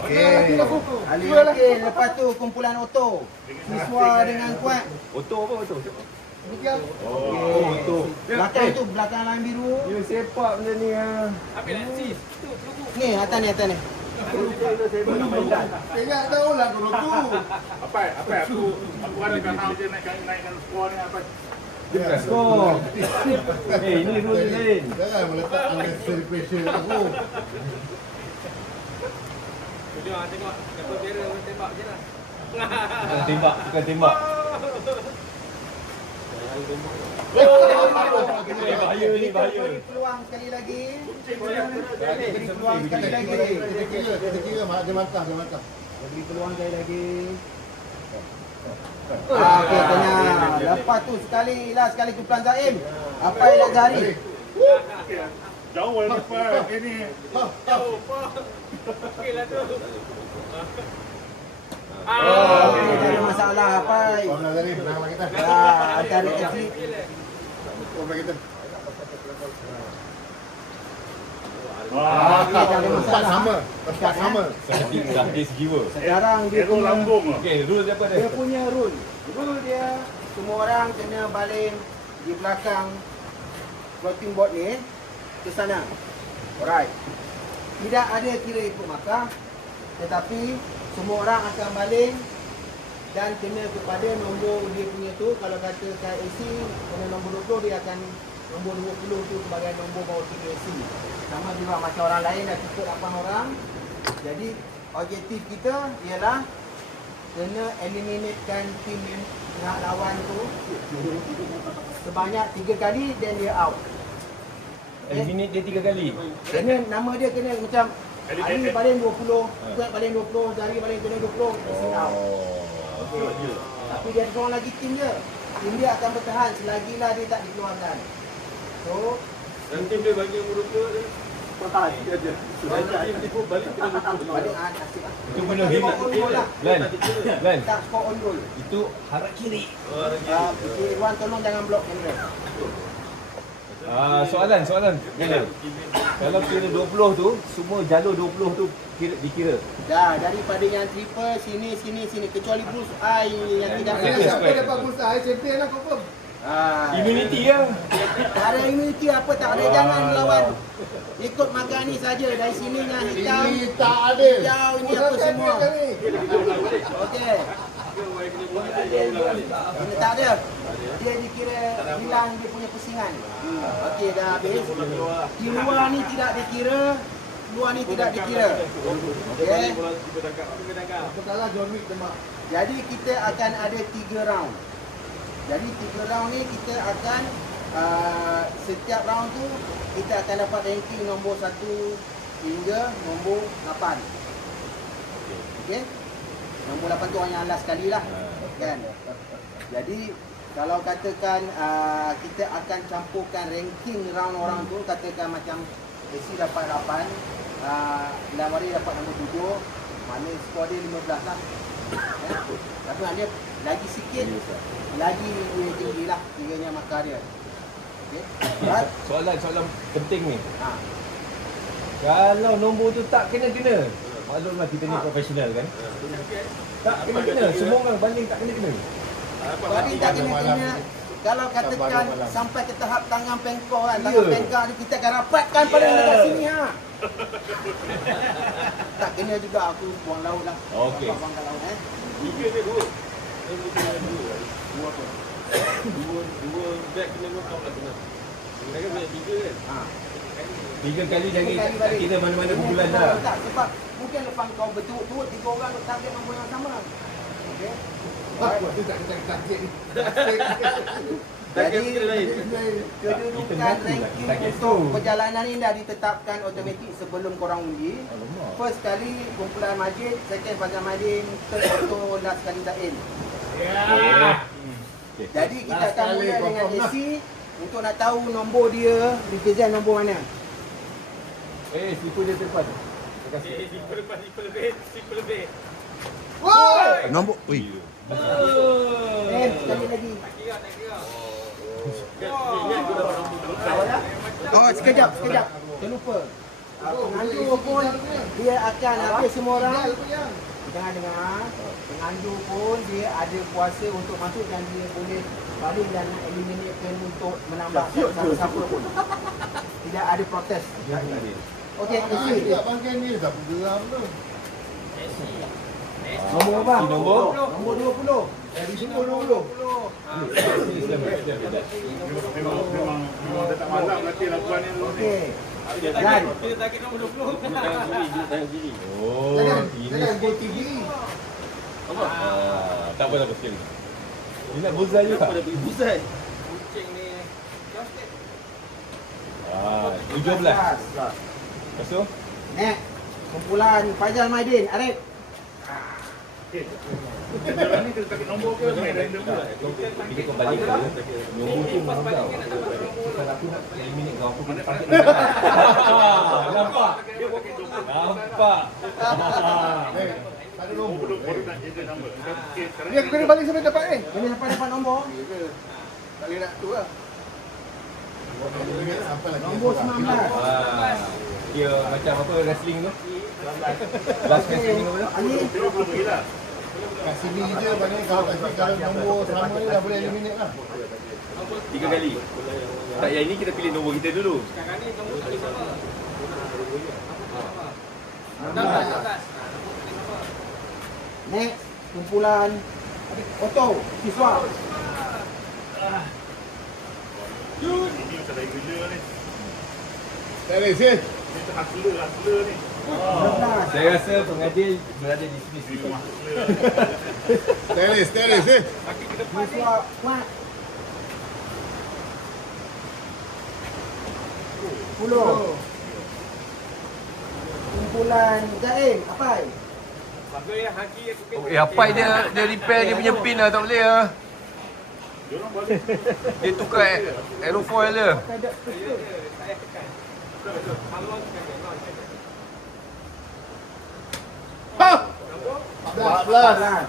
Okey. Okey, lepas tu kumpulan Otto. Siswa dengan kuat. Otto apa Otto? Otto. Belakang tu, belakang line biru. Dia sepak benda ni ah. Ambil lah sis. Ni, atas ni, atas ni. Ingat tahu lah guru tu. Apa aku ada kata dia naikkan skor ni apa? Skor. Ini rule lain. Jangan meletak unnecessary pressure aku. Tengok, tengok. Kapal biara orang tembak je lah. Bukan tembak. Bahaya ni, bahaya. Beri peluang sekali lagi. Beri peluang sekali lagi. Kita kira dia mantap. Beri peluang sekali lagi. Okey, tengah. Lepas tu sekali kumpulan Zaim. Apa yang Zahari? Jauh wala pa ini. Jauh apa? Okey lah tu. Okey, tak ada masalah apa. Orang tadi menang sama kita. Antara atlet. Orang kita. Okey, tak ada Empat masalah. sama. Dah jiwa. Sekarang dia Ego punya lambung. Okey, rule dia apa dia? dia punya rule. Rule dia semua orang kena baling di belakang floating board ni ke sana. Alright. Tidak ada kira ikut markah, tetapi semua orang akan baling dan kena kepada nombor dia punya tu. Kalau kata kat AC kena nombor 20, dia akan nombor 20 tu sebagai nombor bawah 3 AC. Sama juga macam orang lain dah cukup 8 orang. Jadi objektif kita ialah kena eliminatekan tim pihak lawan tu sebanyak 3 kali dan dia out. Eliminate dia 3 kali. Kena nama dia kena macam Ali baling 20, Kuat baling 20, Zahari baling kena 20, dia out. Okey. Tapi dia ada seorang lagi tim dia. Tim dia akan bertahan selagilah dia tak dikeluarkan. So, Dan tim dia bagi umur 20 dia. bertahan. Tim dia pun balik kena 20. Balik nasib lah. Itu benda Dia gila. skor on goal lah. Lan. Tak skor on goal. Itu harap kiri. Irwan tolong jangan blok kamera. Soalan. Kalau kira 20 tu, semua jalur 20 tu dikira. Dah, daripada yang triple sini kecuali Bruce I yang tidak Siapa dapat pulsa? Champion lah confirm. Immunity lah. Tak ada immunity apa tak ada, jangan melawan. Ikut makan ni saja dari sini yang hitam. Ini tak ada. Hijau ini apa semua. Okey. Ini tak ada. Dia dikira hilang dia punya pusingan. Okey, dah habis. Di luar ni tidak dikira. Luar ni tidak dikira. Okey. Aku tak lah John Wick tembak. Jadi kita akan ada 3 round. Jadi 3 round ni kita akan setiap round tu kita akan dapat ranking nombor 1 hingga nombor 8. Okey. Nombor 8 tu orang yang last sekali lah. Kan. Jadi kalau katakan kita akan campurkan ranking round orang tu, katakan macam AC dapat 8, Lawari dapat nombor 7, mana skor dia 15 lah. Tapi maknanya lagi sikit, lagi dia tinggi lah tiganya markah dia. Okay. Right? Soalan penting ni. Ha. Kalau nombor tu tak kena. Maklumlah kita ni profesional kan. Tak kena. Semua orang banding tak kena. Tapi tak kena. Kalau katakan sampai ke tahap tangan pengkor kan, tangan Ya. pengkor ni kita akan rapatkan paling dekat sini ha. Tak kena juga, aku buang laut lah. Okey. Buang kat laut 3 ke 2? 2 apa? 2 back kena knock out lah kena. Mereka banyak 3 kan? Ha. 3 kali jadi Tiga kali tak balik. kira mana-mana Ini kumpulan betul dah. Tak, sebab mungkin lepas kau betul-betul 3 orang target nombor yang sama. Okey. Aku tak target ni. Jadi Kita lain. kedudukan ranking target untuk tu. perjalanan ini dah ditetapkan automatik sebelum korang undi. Alamak. First kali kumpulan Majid, second Fazal Madin, third Otto, last kali Zain. Okey. Jadi kita Last akan kali mula dengan confirm AC untuk nak tahu nombor dia represent nombor mana. Sipu dia depan. Terima kasih. Sipul lebih. Nombor, ui. Sekali lagi. Tak kira. Oh, sekejap. Terlupa. penganjur pun dia akan habis semua orang. Tinggal pun yang. Jangan dengar, penganjur pun dia ada kuasa untuk masuk dan dia boleh balik dan nak eliminate pen untuk menambah siapa-siapa pun. Tidak ada protes. Okey, isi. Tak bangkai ni dah geram tu. Nombor apa? Nombor? Nombor 20. Dari semua dulu. Memang tak malam nanti lakuan ni dulu ni. Okey. Dan Oh, Jangan go TV. tak apa sekali. Dia nak buzai juga. Ah, 17. Lepas tu? next kumpulan Faizal Maidin, Arif. Jalan ni kita takut nombor ke main random pula. Bila kau balik ke, nombor tu memang kau. Kalau aku nak eliminate kau, aku kena pakai. Nampak? Nampak? Tak ada nombor. Baru nak jaga nombor. Okey, sekarang Ni aku kena balik sampai dapat eh. Kena dapat nombor. Tak boleh nak tu lah. Sampai lagi. Nombor 19. Dia macam apa wrestling tu? Last wrestling apa tu? Ali. belum pergi lah. Kat sini je maknanya kalau nombor sama ni dah boleh eliminate lah. 3 kali. Tak, yang ini kita pilih nombor kita dulu. Next kumpulan Otto siswa. Ini macam lain gila ni. Tak boleh Sil. Ni tak hustler ni. 19. Saya rasa pengadil berada di sini. Ni memang hustler. Tak boleh Sil. Siswa kuat. 10. Kumpulan Jaim, Apai. Apa dia repair dia punya pin lah, tak boleh lah. Diorang balik. Dia tukar aerofoil dia. Tidak betul. Ha! 14.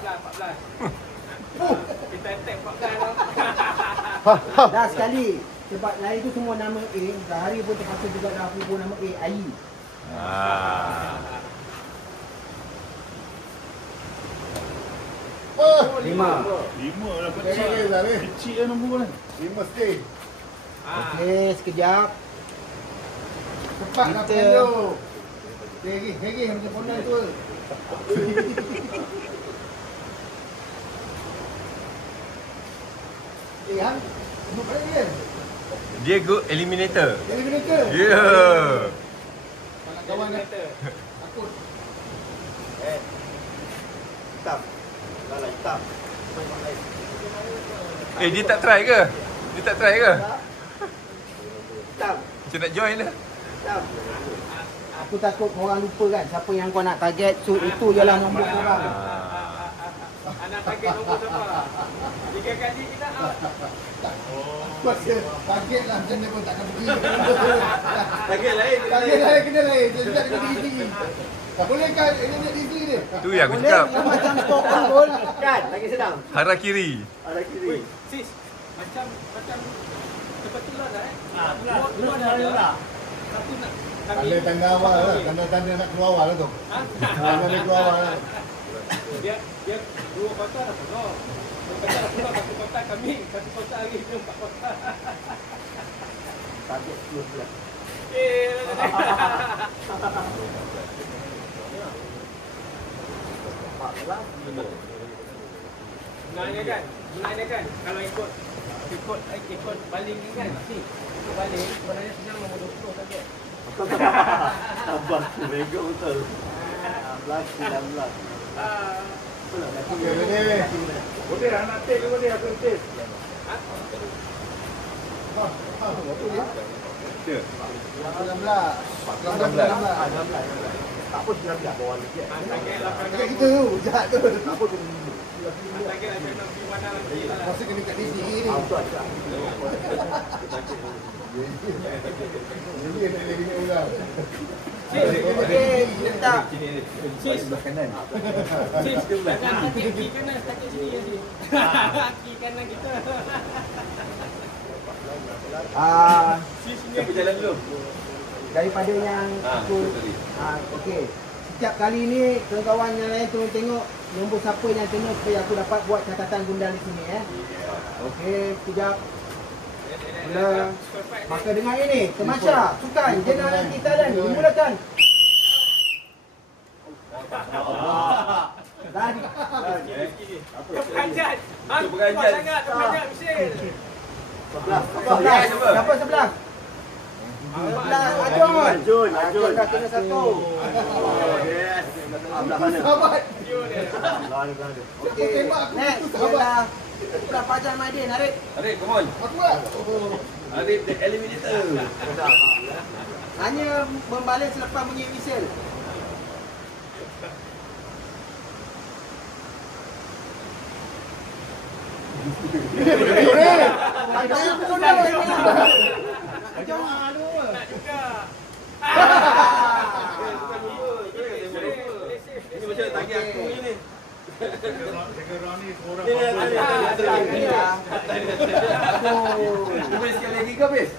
Dah sekali. Sebab lain tu semua nama A. Sehari pun terpaksa juga dah aku nama A. Ayi. Oh, 5. 5 lah kecil. Kecil lah nombor ni. 5 stay. Okey, sekejap. Cepat nak Kita- pen tu. Hegi macam Conan tu. Han, duduk balik dia. Dia go eliminator. Eliminator. Yeah. Nak kawan dah. Takut. Dia tak try ke? Dia tak try ke? Macam nak join lah. Aku takut korang lupa kan siapa yang kau nak target. So itu ialah nombor korang. Anak target nombor siapa? 3 kali kita out. Rasa target lah macam mana pun takkan pergi. Target lain. Target lain kena lain. Dia kena tinggi. Bolehkah eliminate diri dia? Tu yang aku Boleh cakap. yang macam skor gol. Kan, lagi sedang. Harakiri. Ada kiri. Sis, macam kebetulan lah Dua dah. Satu nak Tanda-tanda awal lah. Tanda-tanda nak keluar awal lah tu. Tanda keluar awal lah. dia 2 kotak dah penuh. 2 kotak dah penuh, 1 kotak kami, 1 kotak lagi itu 4 kotak. Target 12. Sebenarnya kan kalau ikut baling ni kan. Ikut baling sebenarnya senang nombor 20 saja. Abang tu mega betul. 19. Okey, boleh. Boleh anak take ke boleh aku take. Tak apa 19 bawah lagi. Dekat kita tu, jahat tu. Apa tu? Target lah macam nak pergi mana lagi lah. Masa kena kat diri ni. Jadi nak eliminate orang. Okey, letak. Sis, Sebelah kanan. sis, jangan kaki kanan, kaki sini ya sini. Kaki kanan kita. Ah, Sis sini. Siapa jalan dulu? daripada yang aku. Okey. Setiap kali ni kawan-kawan yang lain tolong tengok nombor siapa yang kena supaya aku dapat buat catatan gundal di sini Okey, sekejap. Mula. Maka dengar ini, Temasya, sukan, Jenderal Anti Thailand, dimulakan. Dan Terperanjat. Terperanjat. Sangat terperanjat mesin. sebelah. Siapa sebelah? Sebelah Ajun. Ajun dah kena satu. Yes. Sahabat. Okey. Next ialah sebelah Fajar Madin. Arif. Arif, come on. Aku buat. Arif the eliminator. Hanya membalas selepas bunyi whistle. Ajun pun dah. Ajun malu. Nak juga. Ini macam tagih aku ni. Tiga round ni korang Ni, mampu. Dia boleh sekali lagi ke habis?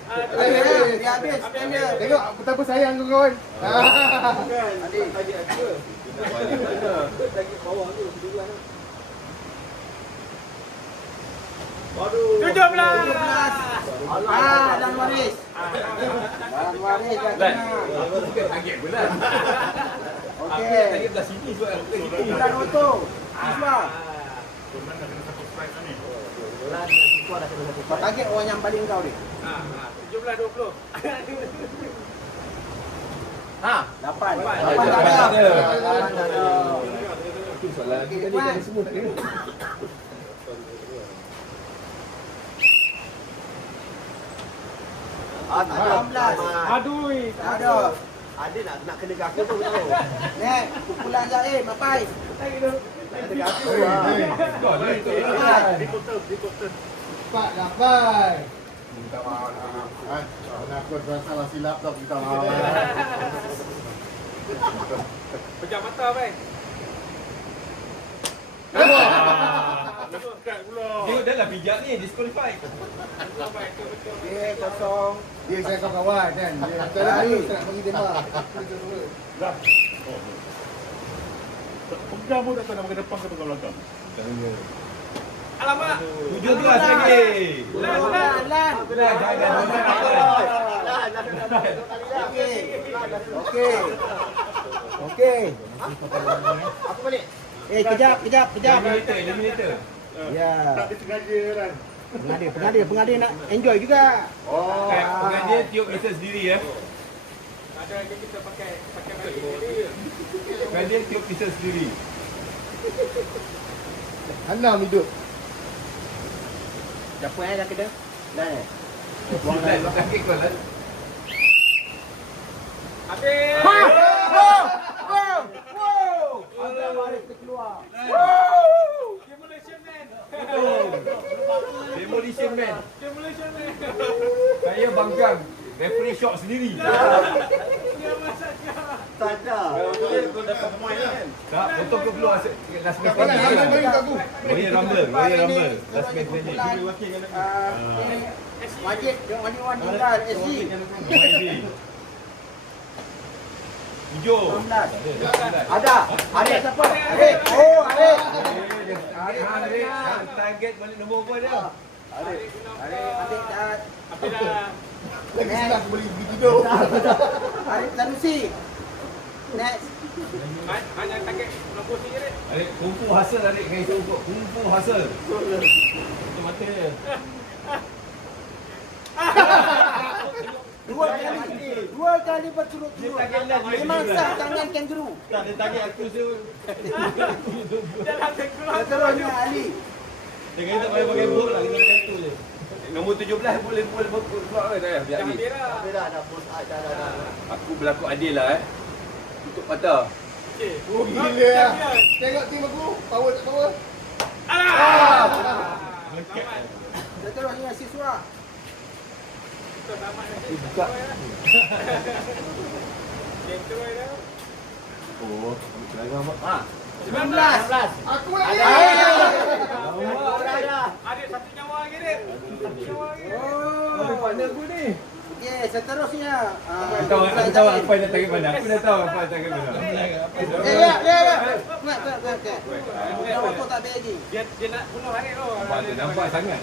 Dia habis tender. Tengok betapa sayang kau kawan. Bukan, tagih aku. Tagih bawah tu, kebetulan. Waduh. 17. Dan Waris. Dan Waris dah Lan. kena. Tagih pula. Okey. Tagih belah sini sebab aku lagi tu. Bulan Otto. Siswa. Korang dah kena satu strike ni. Kau target orang yang paling kau ni. 17-20. 8. Lapan 8 tak tak ada. ada. 8 tak ada. Itu soalan Okey, tadi Wan. kan semua tak kena. Tak ada 16. Aduh. Tak ada. Ada nak kena ke aku tu betul. Nek, pukulan Zaim, Mapai. Nak kena ke aku. Kau ni tu. Cepat dapat. Minta maaf. Aku salah silap tau, minta maaf. Pejam mata, Pai. Lekat pula. Tengok dah lah pijak ni, disqualified. Okey, kosong. Dia saya kawan kan. Dia macam lari. Saya nak bagi tembak. Pegang pun tak tahu nak ke depan ke belakang. Alamak. 17 lagi. Lan. Lan. Okey. Okey. Okey. Apa balik? Kejap. Eliminator. Ya. Tak disengaja kan. Pengadir nak enjoy juga. Pengadir tiup mesin sendiri ya. Ada lagi kita pakai balik ni. Pengadir tiup mesin sendiri. 6 hidup. Siapa yang dah kena? Lan. Buang dah sakit kau lah. Habis. Ada baris terkeluar. Demolition Man. Demolition Man. Demolition Man. Saya banggang. Referee shot sendiri. Dia masak kau. Tak ada. Kau dapat point kan? Tak, betul ke belum last match Jangan tadi? bagi kat aku. Royal Rumble. Last match tadi. Wajib Wan tinggal SG. Hijau. 16. Ada. Ada siapa? Arif. Oh, Arif. Arif. Target balik nombor apa dia? Arif dah. Habis dah. Lagi senang aku boleh pergi tidur. Arif Sanusi. Next. Hanya target nombor sendiri. Arif, kungfu hasil Arif dengan isu untuk kungfu hasil. Itu mata dia. Dua kali berturut-turut. Memang sah tangan kangaroo. Tak, dia target aku tu. Dalam terkeluar. Seterusnya Ali. Jangan kita pakai bol lah, kita pakai tu je. Nombor 17 boleh keluar ke dah? Biar Jangan ni. berak. Tapi dah post dah. Aku berlaku adil lah Tutup mata. Okey. Oh gila. Tengok tim aku. Power tak power. Alah. Seterusnya siswa. Kita tamat nanti. Buka. Game tu dah. Oh, seragam apa? 19. Aku lagi. Ada satu nyawa lagi ni. Satu nyawa lagi. Oh. Apa partner aku ni? Okey, Okey, seterusnya. Aku tahu apa yang target mana. Aku dah tahu apa yang target mana. Ya. Kenapa kau tak bagi? Dia nak bunuh Arif tu. Nampak sangat.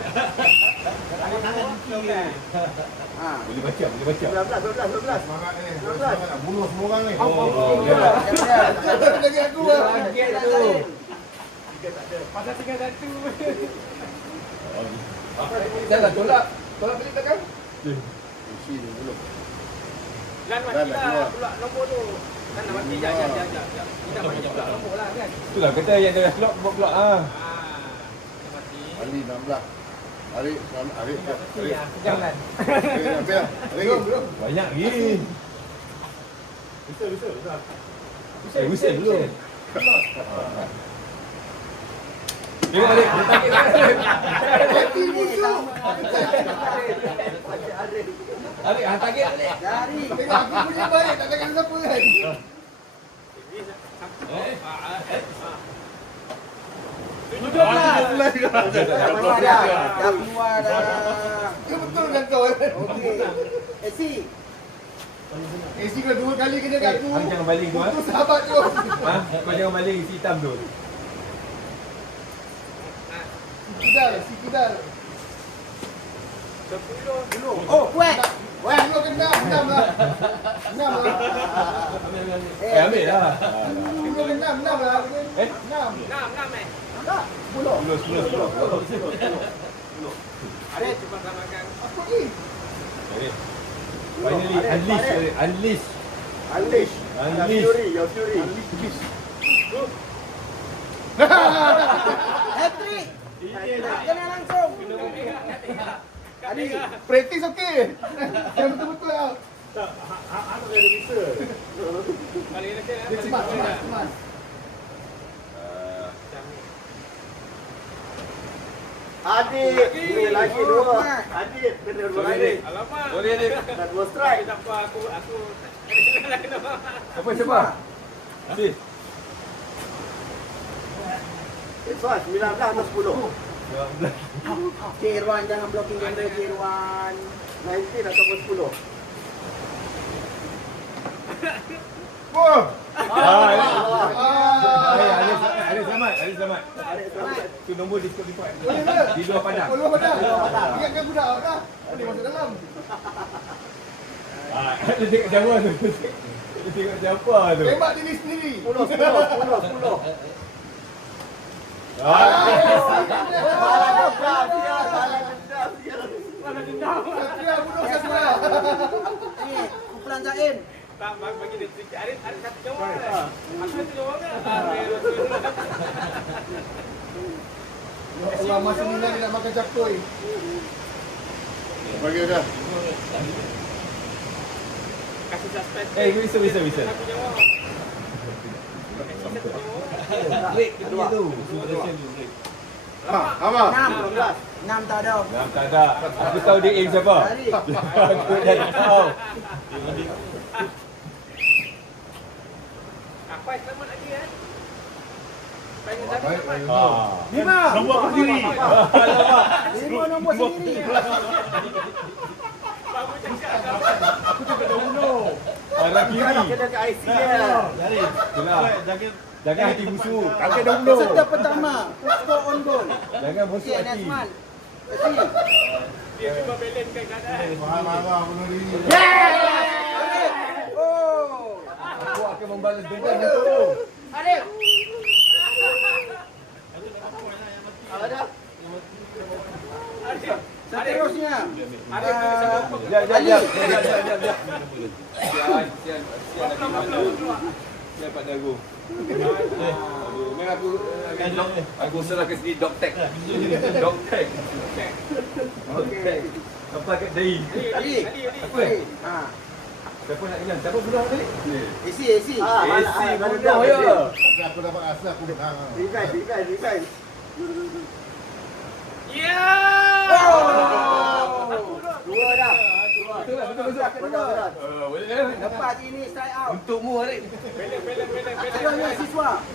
Ha. Boleh baca. 12. Semangat ni. Semangat nak bunuh semua orang ni. Lagi aku lah. Pasal tinggal satu. Jangan tolak balik takkan? Isi ni dulu. Lan mati lah pula nombor tu. Kan nak mati jap. Kita mati pula nombor lah kan. Itulah kata yang dah lock buat pula ah. Dia mati. Ali 16. Ari. Jangan. Biar. Belum. Banyak lagi. Usai belum. Tengok balik. Arik, target balik. Dari. Tengok aku punya balik tak takkan siapa kan. Dah keluar dah. Ya betul kan kau. Okey. Si. AC kau 2 kali kena kat aku. Hang jangan baling tu ah. Putus sahabat tu. Ha? Kau jangan baling si hitam tu. Si kudal. 10. Oh, kuat. Wah, kau kena 6 lah. 6 lah. Ambil lah. Kau kena 6 lah. 6. 6 eh. 10. Arif cuba samakan. Apa ni? Finally, unleash. Unleash. Your fury. Hat-trick. Kena langsung. Ali, practice okey. Yang betul-betul lah. Balik lagi. Dia cepat. Adik. Ni lagi 2. Adik kena 2 kali. Alamak. Boleh dia. Dan 2 strike. Tak apa aku Siapa? Si. It's fine. 19 atau 10. Kirwan jangan blocking ganda Kirwan. 19 ataupun 10. Oh. Ali selamat. Tu nombor disqualify. Di luar padang. Oh, luar padang. Ingatkan budak dah. Boleh masuk dalam. Dia tengok Jawa tu. Dia tengok siapa tu. Tembak diri sendiri. 10. Mana dendam. Satria bunuh Satria. Ni, kumpulan Zain. Tak bagi dia trik. Arif satu jawab. Aku satu jawab kan. Allah masih ni lagi nak makan cakoi. Bagi dah. Kasih suspense. Bisa. Satu jawab. Break kedua tu. Apa? 6 tak ada. Tak ada. Aku tahu dia aim siapa. Dari. Aku dah tahu. Apa selamat lagi eh? Pengen tadi Baik, selamat. 5. Nombor aku sendiri. 5 nombor sendiri. Baru cakap. Aku cakap dah bunuh. Arah kiri. Kena ke IC dia. Itulah. Jangan hati busuk. Kakek dah bunuh. Serta pertama. Score on goal. Jangan busuk Okey, hati. Nasman. Si. Dia cuba balancekan keadaan. Marah bunuh diri. Oh. Aku akan membalas dendam itu. Arif. Ada. Seterusnya. Arif tu sama apa? Jap. Siap pada aku. Aduh, memang aku serahkan sendiri Doktek. Doktek. Apa kat dahi? Ali. Apa? Ha. Siapa nak ingat? Siapa bunuh tadi? AC. Bunuh ya. Tapi aku dapat asal aku menang. Revenge. Ya. Dua dah. Betul. Boleh. Lepas ini strike out. Untukmu Arif. Beleng. Seterusnya siswa.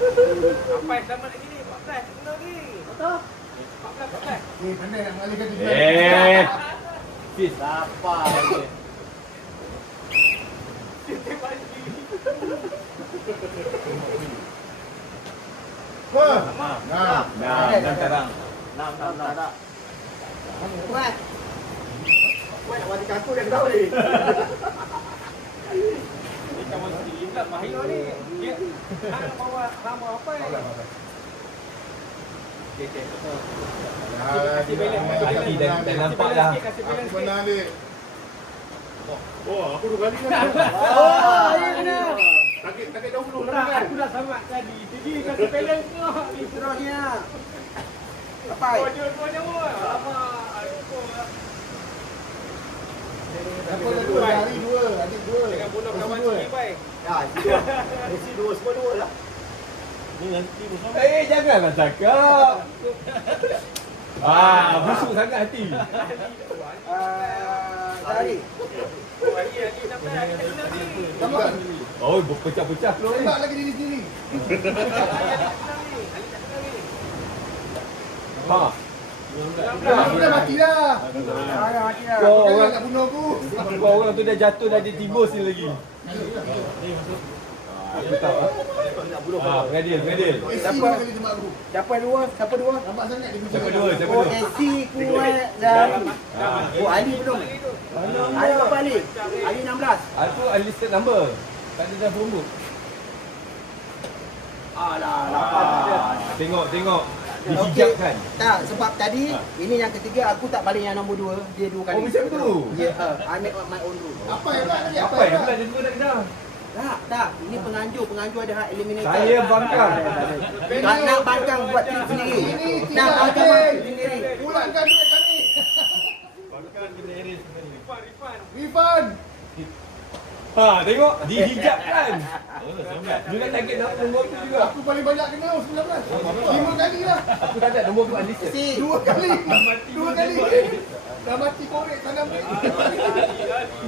Apa yang selamat lagi ni? 14 benar lagi. Betul. 14. Ni pandai nak mengalihkan dia. Sis. Lapar je. Wah. Nah, dan sekarang. Enam tak. Kuat. Kau nak mati kaku dah tahu ni. Ni kawan sendiri pula Mahir ni. Dia hang bawa hang apa ni? Kasih balance. Kaki dah nampak dah. Kasih Aku balance. menang ni. Oh, aku 2 kali kan. Oh, ya kena. Target 20 Tak, lah kan. aku dah selamat tadi. Jadi kasih balance tu. Terusnya. Apa? Dua nyawa. Alamak, aduh. Apa dah dua? Hari dua. Adik dua. Dengan bunuh Masih kawan dua. sendiri baik. Ya, dua. Mesti dua semua dua lah. Janganlah cakap. Busuk sangat hati. Dari. Oh, hari sampai hari kena ni. Tembak. Oh, berpecah-pecah keluar ni. Tembak lagi diri sendiri. Ha. Aku dah mati dah. Dah mati dah. Kau Kau orang nak bunuh aku. kau orang tu dah jatuh dah dia timbus ni lagi. Aku tahu. Pengadil. Siapa kali tembak aku? Siapa dua? Siapa dua? Nampak sangat dia Siapa bincang. dua? Oh, AC kuat Dari. Oh, Ali belum. Ali berapa Ali? Ali 16. Aku unlisted number. Tak ada dah promo. Alah, lapar dia. Tengok. Okey. Dihijabkan. Tak, sebab tadi ini yang ketiga aku tak balik yang nombor 2. Dia 2 kali. Oh, macam tu? Ya, I make my own rule. Apa yang pula tadi? Apa yang pula dia semua dah kena? Tak. Ini penganjur ada hak eliminator. Saya bangkang. Nak bangkang buat tim sendiri. Ini Nak tidak bangkang adil. buat tim sendiri. Pulangkan duit kami. Refund. Ha, tengok dihijabkan. Dia nak target nombor tu juga. Aku paling banyak kena 19. 5 kali lah. Aku tak ada nombor tu unlisted. Si. 2 kali. 2 kali. Dah mati korek tanam ni.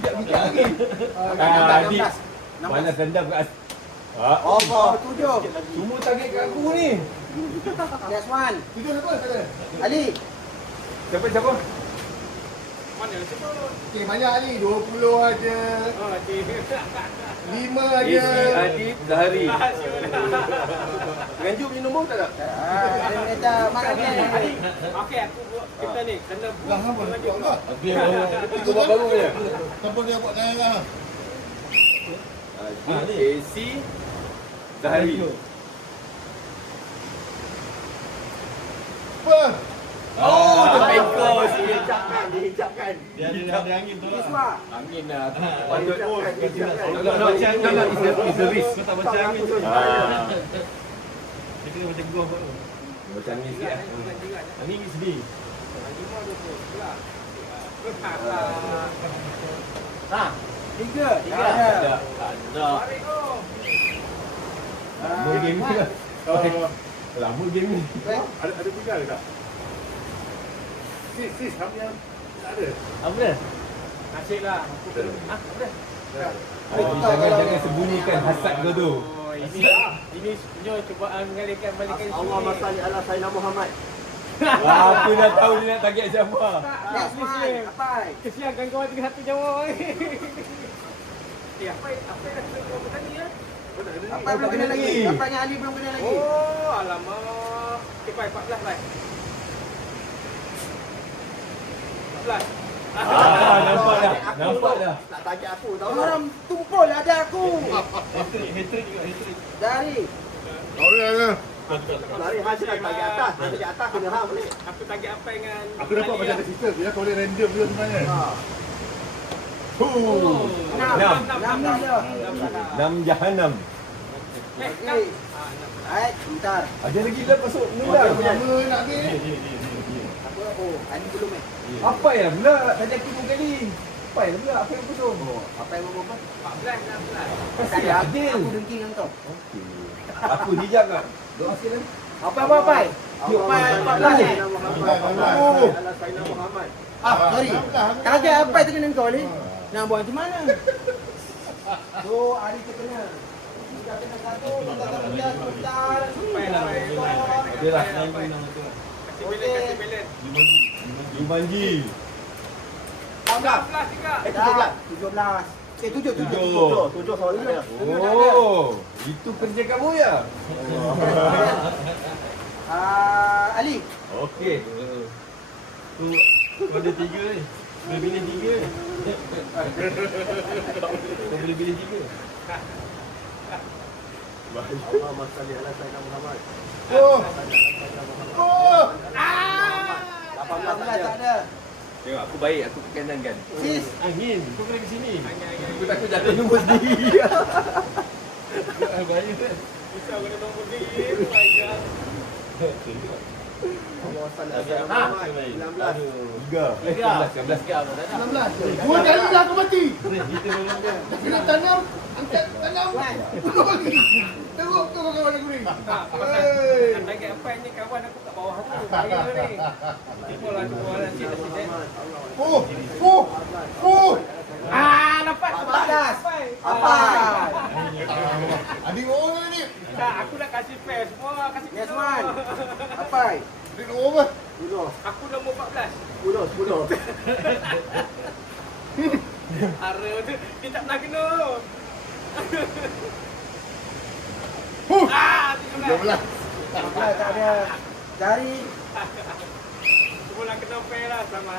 Hijab lagi. Di 16. balas dendam kat Oh, 7. Semua target kat aku ni. Next one. 7 siapa kata? Ali. Siapa? Mana sebut? Okey, banyak ni. 20 ada. Oh, cik. 5 ada. Adib Zahari. Ganju punya nombor tak tak? Eliminator mana dia? Okey, aku buat kita ni kena Lah, apa? lanjut. Itu buat baru je. Siapa dia buat dengan lah? AC Zahari. Apa? Oh, Dihijabkan. Dia angin tu. Iswa. Angin dah. Patut dihijabkan. It's a risk. Kau tak baca angin tu. Dia kena macam golf baru. Macam ni sikit lah. Ni sedih. Ha. 3. Tak ada. Lama game ni lah. Lama game ni. Ada 3 ke tak? Sis, kami yang tak ada. Apa dia? Nasiblah. Ah, apa dah? Jangan sembunyikan hasad kau tu. Oh, ini punya cubaan mengalihkan balikan Allah masalli ala Sayyidina Muhammad. Aku dah tahu dia nak target siapa. Next one. Apa? Kesiankan kau 31 nyawa ni. Apa yang dah kena kau tadi ya? Apa belum kena lagi? Apa yang Ali belum kena lagi? Oh, alamak. Okay, 14 baik. 14. Nampak dah. Tak target aku tahu tak? Orang tumpul ada aku. Hattrick juga, hattrick. Dari. Tak boleh ada. Lari hasil target atas. Target atas kena hang balik. Aku target apa dengan Aku dapat macam ada sistem. Dia kau boleh random juga sebenarnya. Enam dia. 6 Jahannam. Okey. Baik, bentar. Ada lagi dah masuk ni Dah dah. lama nak habis. Apa? Oh, Ali belum eh. Apa yang pula? Tadi aku 2 kali. Apa yang pula? Apa yang kosong? Apa yang nombor 14, 16. Kasih Tak adil. Aku dengki dengan kau. Okey. Aku hijab kan? Doa sikit lah. Apa? Apa? 14 eh? Ala Sayyidina Muhammad. Sorry. Target apa itu kena kau ni? Nak buat macam mana? So, Ali terkena. Kita kena satu, kita kena sebentar. Dia lah. Kasih balance. Jumanji. 16 juga. 17. 7. 7 soalan dia. Oh, itu kerja kamu ya? Ali. Okey. Tu ada 3 ni. Boleh pilih 3 ni. Kau boleh pilih 3. Allahumma salli ala sayyidina Muhammad. Oh. Oh. 18 tak ada. Tengok aku baik, aku perkenankan. Sis. Angin. Kau kena ke sini. Aku takut jatuh nombor sendiri. Bahaya kan? Bisa kena nombor diri. My God. Allahumma salli ala sayyidina Muhammad. 19. 16. Dua kali dah aku mati. Kena tanam, angkat tanam. Bunuh lagi. Teruk tu kawan aku ni. Hey. Target apa ni kawan aku kat bawah aku. Bahaya ni. Cuma nanti dah. Oh. Oh. Oh. Dapat 14. Apa? Adik orang ni. Tak, aku dah kasih fair semua. Kasih Yes, kita. man. Apa? Adik orang. Aku nombor 14. 10. Ara tu. Dia tak pernah kena. 13. 14 tak ada. Dari Semua nak kena fair lah sama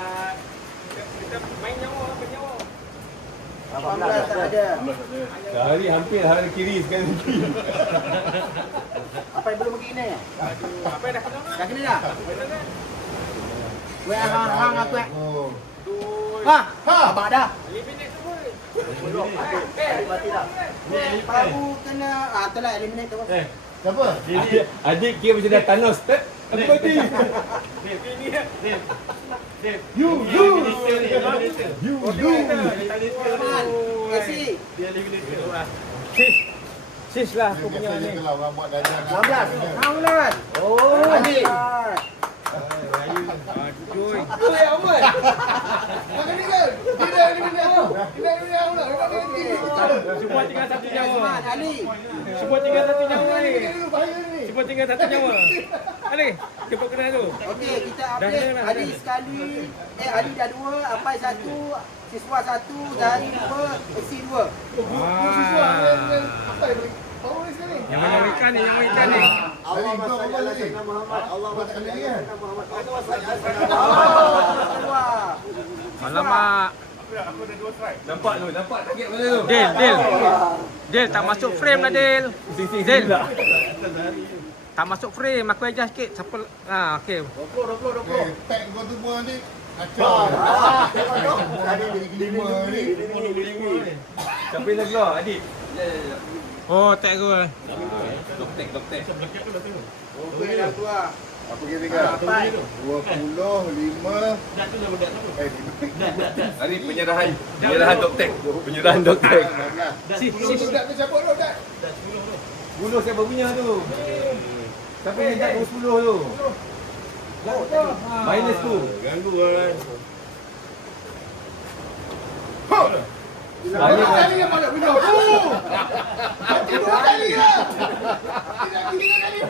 kita main nyawa, apa nyawa. 18 tak ada. Sehari hampir hari kiri sekali lagi. Apa yang belum pergi ni? Aduh, apa yang dah kena kan? Dah kena dah? Kena kan? Weh hang aku. Oh. Tuh. Ha, abang dah. 5 minit tu pun. Mati dah. Baru kena itulah eliminate tu. Siapa? Adik kira macam dah Thanos. Aku mati. You. Man, Casey. Sis lah aku punya ni. Kalau orang buat dajah. 16. Haulan. Oh. Ali. Cuy. Tu yang amat. Makan ni kan? Tidak eliminate aku. Tidak eliminate aku lah. Memang dia Semua tinggal satu nyawa. Man, Ali. Semua tinggal satu nyawa ni. dulu bahaya ni. Semua tinggal satu nyawa. Ali, cepat kena tu. Okey, kita Dah update kena, Ali sekali. Ali dah 2, Apai 1, Siswa 1, Zahri 2, Esi 2. Siswa dengan apa yang beri? Power ni sekali. Yang mana ikan ni, yang mana ikan ni. Allahumma kau salli apa ala lagi? sayyidina Muhammad. Allahumma salli ala sayyidina Muhammad. Allahumma salli ala sayyidina Oh, Muhammad. keluar. Alamak. Aku ada 2 strike. Nampak target mana tu? Del tak masuk frame lah Del. Del. Tak masuk frame, aku adjust sikit. Siapa okey. 20. Eh, tag kau tu buat ni. Kacau. Tadi Lima ni. Siapa yang dah keluar? Adik. Oh, tag aku. Doktek. Okey, dah keluar. Apa kira tinggal? Apai. 25. Hari penyerahan doktek. Penyerahan doktek. Sis. Dak tu siapa tu? Dak. 10 siapa punya tu? Siapa yang dah 10 tu? Minus tu. Ganggu kan. Dua kali yang pada benda. Mati 2 kali lah. Tidak 3 kali.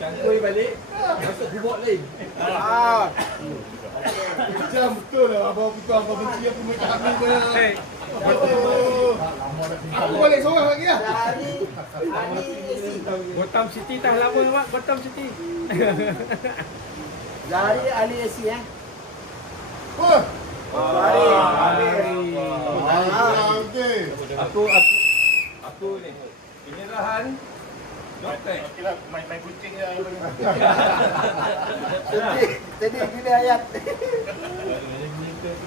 Cangkui balik. Masuk gubuk lain. Macam betul lah. Abang putus abang benci aku main kami pun. Aku balik seorang lagi lah. Zahri, Ali, Esi. Gotham City dah lama mak, Gotham City. Zahri, Ali, Esi Oh. Zahri. Okey. Aku ni. Penyerahan doktek. Okeylah, main kucing je. Sedih gila ayat.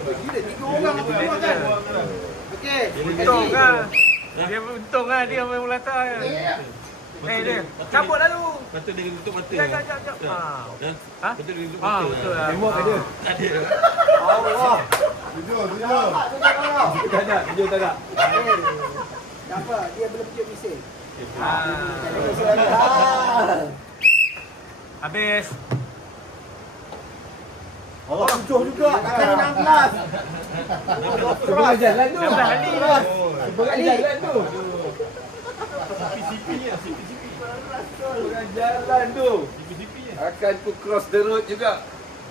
Gila, 3 orang aku keluar kan. Okey, Untung kan. Dia untung kan dia main bola tak. Dia. Cabut lalu. Patut dia tutup mata. Jap. Ha? Patut dia tutup Ah, mata. betul lah. Tembok ada. Allah. 7. Tak ada. Tujuh tak ada. Tak apa, dia belum tunjuk mesin. Habis. Allah 7 juga. Takkan 16. Sebelah jalan tu. 16 kali. Sebelah jalan tu. Sebelah jalan tu. Akan ku cross the road juga.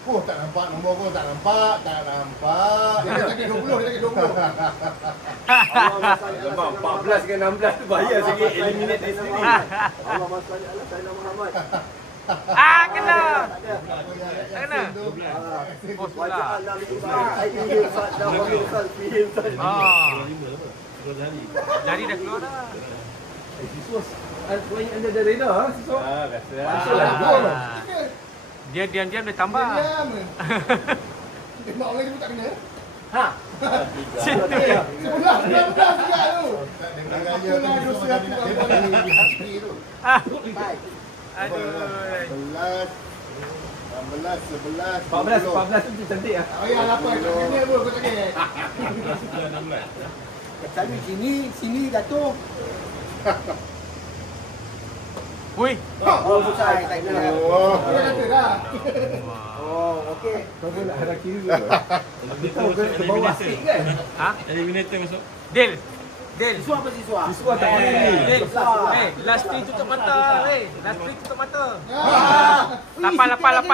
Oh, tak nampak nombor kau, tak nampak. Dia tak kira 20, dia tak kira 20. Lembang 14 dengan 16 tu bahaya sikit eliminate dari sendiri. Allah masallah Allah Sayyidina Muhammad. Kena. Tak kena. Oh, Wajah Allah libat aidihim sadda wa min khalfihim sadda. Jari dah keluar dah. Anda dah reda siswa? Ah. Dia diam-diam dia tambah. Diam. Dia nak orang lagi pun tak kena. Sebelah juga tu. Dengan gaya tu dosa aku tu. Aduh. 14 tu cantik ah. Oh ya, apa tak kena pun kau tak kena. Tapi sini Dato'. Hui. Oh, bukan tak kena. Oh, dia kata dah. Oh, okey. Kau pun nak harap kiri dulu. Kau ke bawah sikit kan? Ha? Eliminator masuk. Del. Del. Siswa apa siswa? Siswa tak boleh. Del. Last three tutup mata. Last three tutup mata. Ah. 8. Lapan.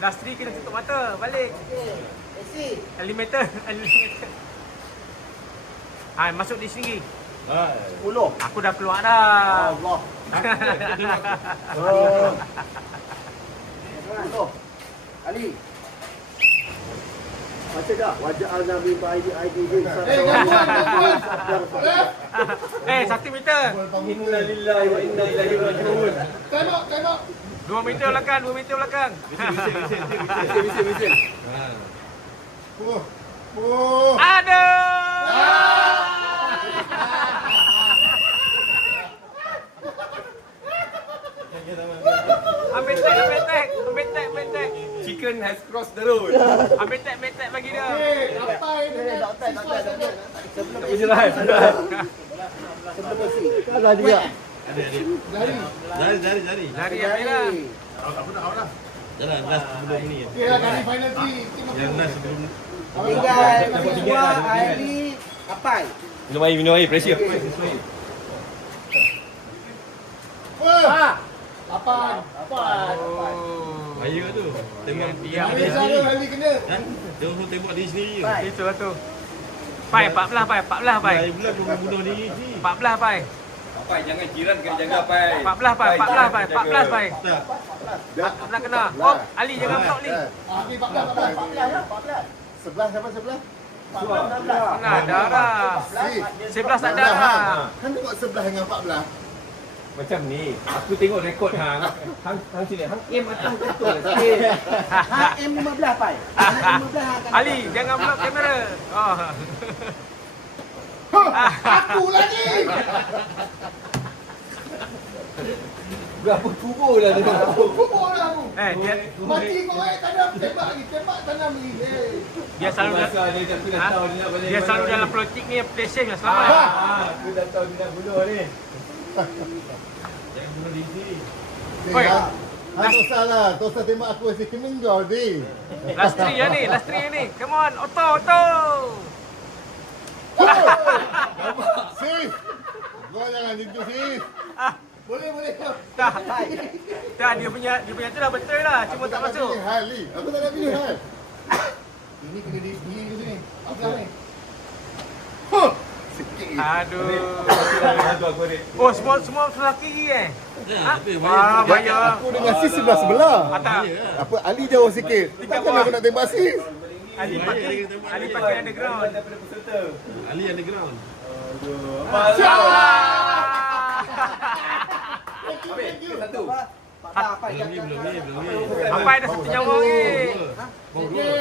Last three kena tutup mata. Balik. Esi. Eliminator. Masuk di sini. 10. Aku dah keluar dah. Allah. Oh. 10. Ali. Baca dah. Wajah Allah libat aidihim sadda. Gangguan. 1 meter. Inna lillahi wa inna ilaihi raji'un. Tengok. 2 meter belakang. 2 meter belakang. Mesin. Oh. Aduh. Ambil tag. Chicken has crossed the road. Ambil tag bagi dia. Apa ini? Sebelum Tak berjalan. sebelum Esi. Kalah juga. Lari. Jari. Lari ambil lah. Jalan last sebelum ni. Okey lah, kali final 3. Yang last sebelum ni. Tinggal siswa Ali Apai. Minum air, pressure. Wah. 8. Oh. Bahaya tu. Tembak Diam. Hari sana Rally kena. Dia orang tembak diri sendiri je. Pai. Itu lah tu. Pai, 14 pai. Saya pula dia bunuh diri ni. 14 pai. Pai, jangan jiran kena jaga Pai. 14 pai. 14 pai. Tak. Nak kena. Oh, Ali jangan block Ali. Okey, 14. Sebelah siapa sebelah? Nah, darah. 11 tak darah. Kan tengok 11 dengan 14. Macam ni, aku tengok rekod hang sini, hang aim atas betul lah sikit. M15 Pai. M15 akan. Ali, jangan block kamera. Oh. Aku lagi. Berapa kubur lah dia. Kubur lah aku. Dia Mati kau tanam tembak lagi. Tembak tanam lagi. dia selalu Aku dah tahu dia nak balik. dia selalu dalam politik ni play safe lah selamat. Aku dah tahu dia nak bunuh ni. Jangan bunuh diri. Oi. Tak salah. Tosa tembak aku sikit minggu ni. Last three ya ni, last three ni. Come on, auto. Sis. Kau jangan jujur sis. Boleh. Dah dia punya tu dah betul lah, cuma tak masuk. Hal ni. Aku tak nak pilih hal. Ini kena di sini ke sini. Apa ni? Sikit. Aduh. Oh, semua sebelah kiri Tapi bahaya. Aku dengan sis sebelah. Tak. Apa Ali jauh sikit. Takkan aku nak tembak sis. Ali pakai underground. Ali underground. Satu. Apai Belum ni. Apa ada satu nyawa ni?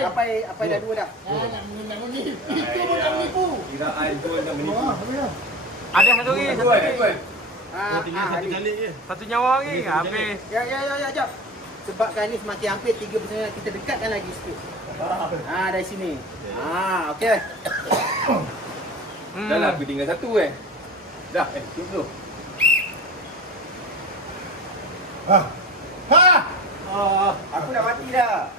Apai dah 2 dah. Nak menipu. Itu pun nak menipu. Kiraan gol nak menipu. Ada satu lagi, satu lagi. Tinggal satu Ali. kali je. Satu nyawa lagi. Habis. Ya, jap. Sebabkan ni semakin hampir 3% kita dekatkan lagi sikit. Dari sini. Okey. Dah lah aku tinggal satu Dah, duduk. Aku dah mati dah.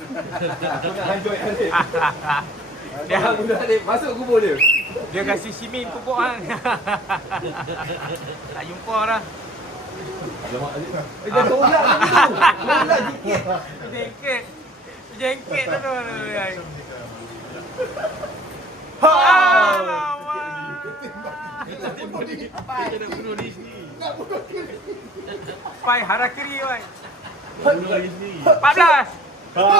Aku nak hancur Alif. Dia Hang bunuh Alif, masuk kubur dia. dia kasi simin kubur hang. Tak jumpa dah. Alamak, dah tolak tu. Tolak sikit. Jengket tu. Kita nak bunuh diri sendiri. Pai harakiri pai. Bunuh diri sendiri. 14. Aku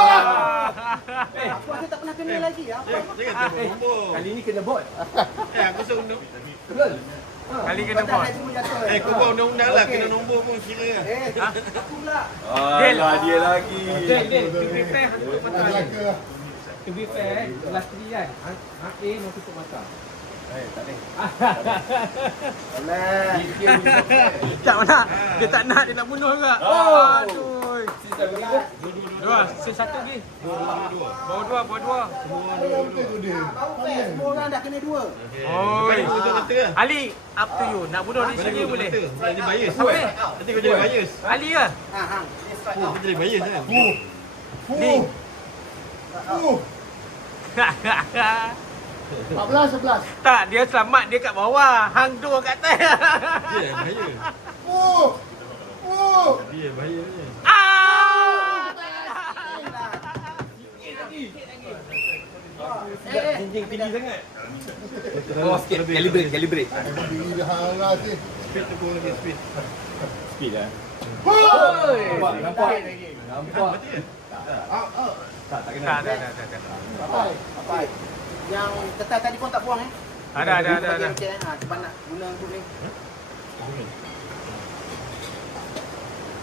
rasa tak pernah kena lagi. Apa? Jangan tengok nombor. Kali ni kena bot. Aku rasa undang. Betul. Kali kena Badan bot. dah semua jatuh. Kau buat undang-undang lah. Okey. Kena nombor pun kira lah. Aku pula. Alah, dia lagi. Del, to be fair, tutup mata. Belaka. To be fair, last 3 kan. Hang A mau tutup mata. Tak boleh. Alah. Tak nak. Dia tak nak, dia nak bunuh juga. Oh. Aduh. Sisa berapa? Dua, satu lagi. Bawa dua. Yang betul tu dia. Baru fair. Semua orang dah kena 2. Oh. Balik tutup mata lah. Ali, up to you. Nak bunuh di sini boleh. Jadi bias. Apa ni? Nanti kau jadi bias. Ali ke? Hang. Kau jadi bias kan? Ni. 14, 11. Tak, dia selamat dia kat bawah. Hang dua kat atas. Dia yang bahaya. Dia yang bahaya ni. Jinjing tinggi sangat. Oh, sikit. Calibrate. Diri dah hangat ni. Speed tu kurang lagi speed. Speed lah. Mati Nampak. kan? Tak kena. Tak. Apa? Yang ketat tadi pun tak buang Ada. Okey. Sebab nak guna untuk ni.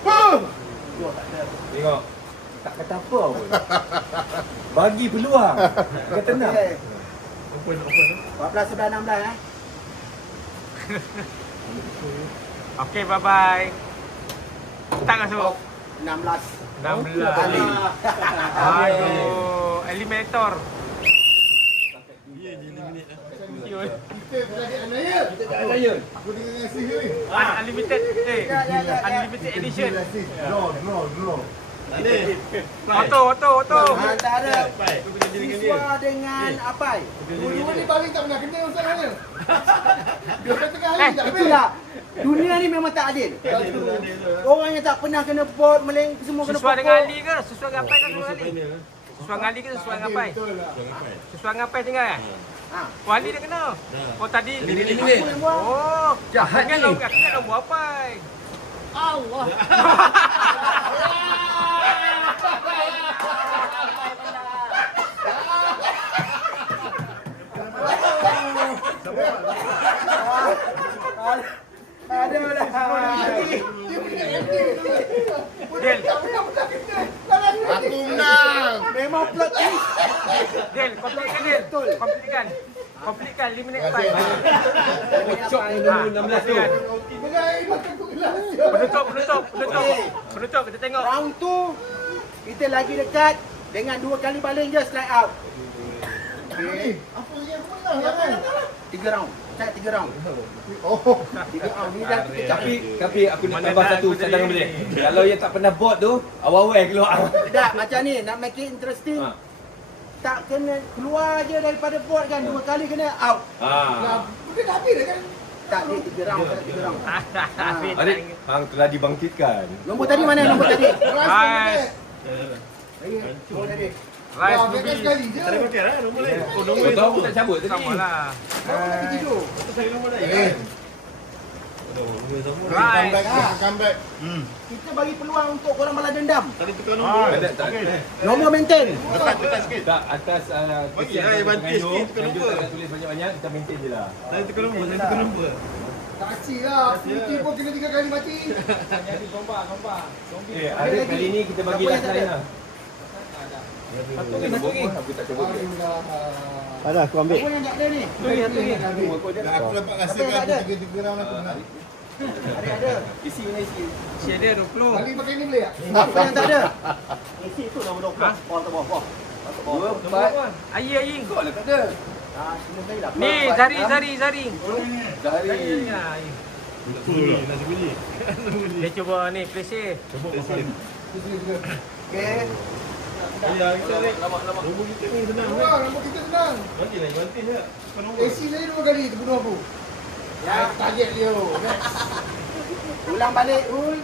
Dua tak ada. Tengok. Tak kata apa pun. Bagi peluang. Kata tenang. Okey. Open. 14, 11, 16 Okey, bye-bye. Tak masuk. 16. 16. Aduh, eliminator. Dia je 5 minit lah. Kita tadi anaya. Kita tak ada ya. Aku dengan nasi ni. Unlimited. Unlimited edition. Draw. Tak boleh. Auto. Antara Baik. Kau kena jadi dengan dia. siswa dengan Apai. Dua-dua ni paling tak pernah kena Ustaz mana? Dia tengah hari tak habis. Itulah. Dunia ni memang tak adil. Orang yang tak pernah kena bot, meleng semua kena Sesuai pokok. dengan Ali ke? Sesuai dengan Apai ke sesuai Masuk Ali? final. Sesuai dengan Ali ke sesuai dengan Apai? Betul lah. Jangan fight. Sesuai dengan Apai tinggal kan? Ha. Oh, Ali dia kena. Oh, tadi. Eliminate. Aku yang buat. Oh, Jahat ni. Aku ingat nombor Apai. Allah. Aduh lah. Dia punya MD. Del, Aku menang. Memang plot twist. Del, completekan Del. Completekan. Completekan eliminate Apai. Kocok yang nombor 16 tu. Mengai makan tu gelas. Penutup. Kita tengok. Round tu kita lagi dekat dengan 2 kali baling je slide out. Okey. Apa yang aku menang lah kan? 3 round. Saya 3 round. Oh. 3 round ni dah kita capai. Tapi aku nak tambah satu cadangan boleh. Kalau yang tak pernah bot tu, awal-awal keluar. Tak macam ni nak make it interesting. Ha. Tak kena keluar je daripada board kan 2 kali kena out. Lah, dia dah habis dah kan? Tak dia 3 round, tak 3 round. Adik, hang telah dibangkitkan. Nombor tadi mana nombor tadi? Nice. Nombor tadi. Rice Wah, Ruby. sekali je. Tak ada pakai lah nombor lain. Oh, nombor Kau tahu aku tak cabut tadi. sama lah. Kau lagi tidur. Atau saya nombor lain. Eh. Nombor sama. Right. Comeback lah, comeback. Kita bagi peluang untuk korang balas dendam. Tadi tukar nombor. Tak ada. Nombor maintain. Tekan sikit. Tak, atas Bagi lah advantage sikit, tukar nombor. Tak tulis banyak-banyak, kita maintain je lah. Tadi tukar nombor. Tak kacik lah. Putih pun kena 3 kali mati. Jadi gomba. Ada kali ni kita bagi Siapa yang last tak line ada? lah. Satu lagi. Aku tak cabut dia. Ada, aku ambil. Nombor yang tak ada ni. Aku dapat rasa Siapa yang tak kan ada? 3 round aku menang. Ada. Isi mana isi? Si ada 20. Kali pakai ni boleh tak? Apa yang tak ada? Isi tu nombor 20. Bawah tu bawah. Dua, empat. Ayi. Kau lah tak ada. Semua kali lah. Ni, Zari. Dari. Nasi bunyi. Dia cuba ni, play safe. Okey. Ya, kita ni. Nombor kita ni senang. Wah, nombor kita senang. Nanti lah, nanti je. Tukar nombor. AC saya 2 kali terbunuh aku. Ya, target dia. Next. Ulang balik rule.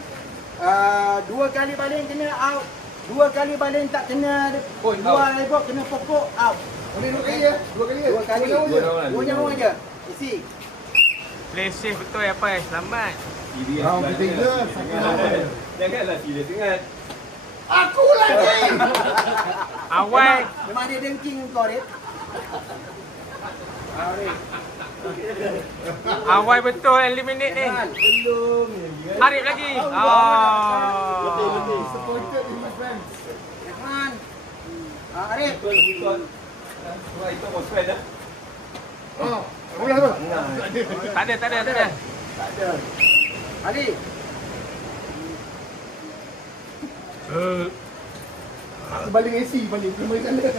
2 kali baling kena out. 2 kali baling tak kena Point luar lebok kena pokok out. Boleh 2 kali ya? 2 kali ya? 2 kali. Dua round. 2 nyawa aja. Isi. Play safe betul ya Pai. Selamat. Serius Round banget. ketiga, second round. Janganlah serius sangat. Aku lagi! Awal. Memang dia dengking kau Rip. Awal betul eliminate ni. Belum. Arif lagi. Betul. Disappointed in my friends. Rahman. Arif. Betul. Wah, itu bos friend dah. Oh, boleh apa? Tak ada. Tak ada. Ali. Aku baling AC balik. Terima kasih.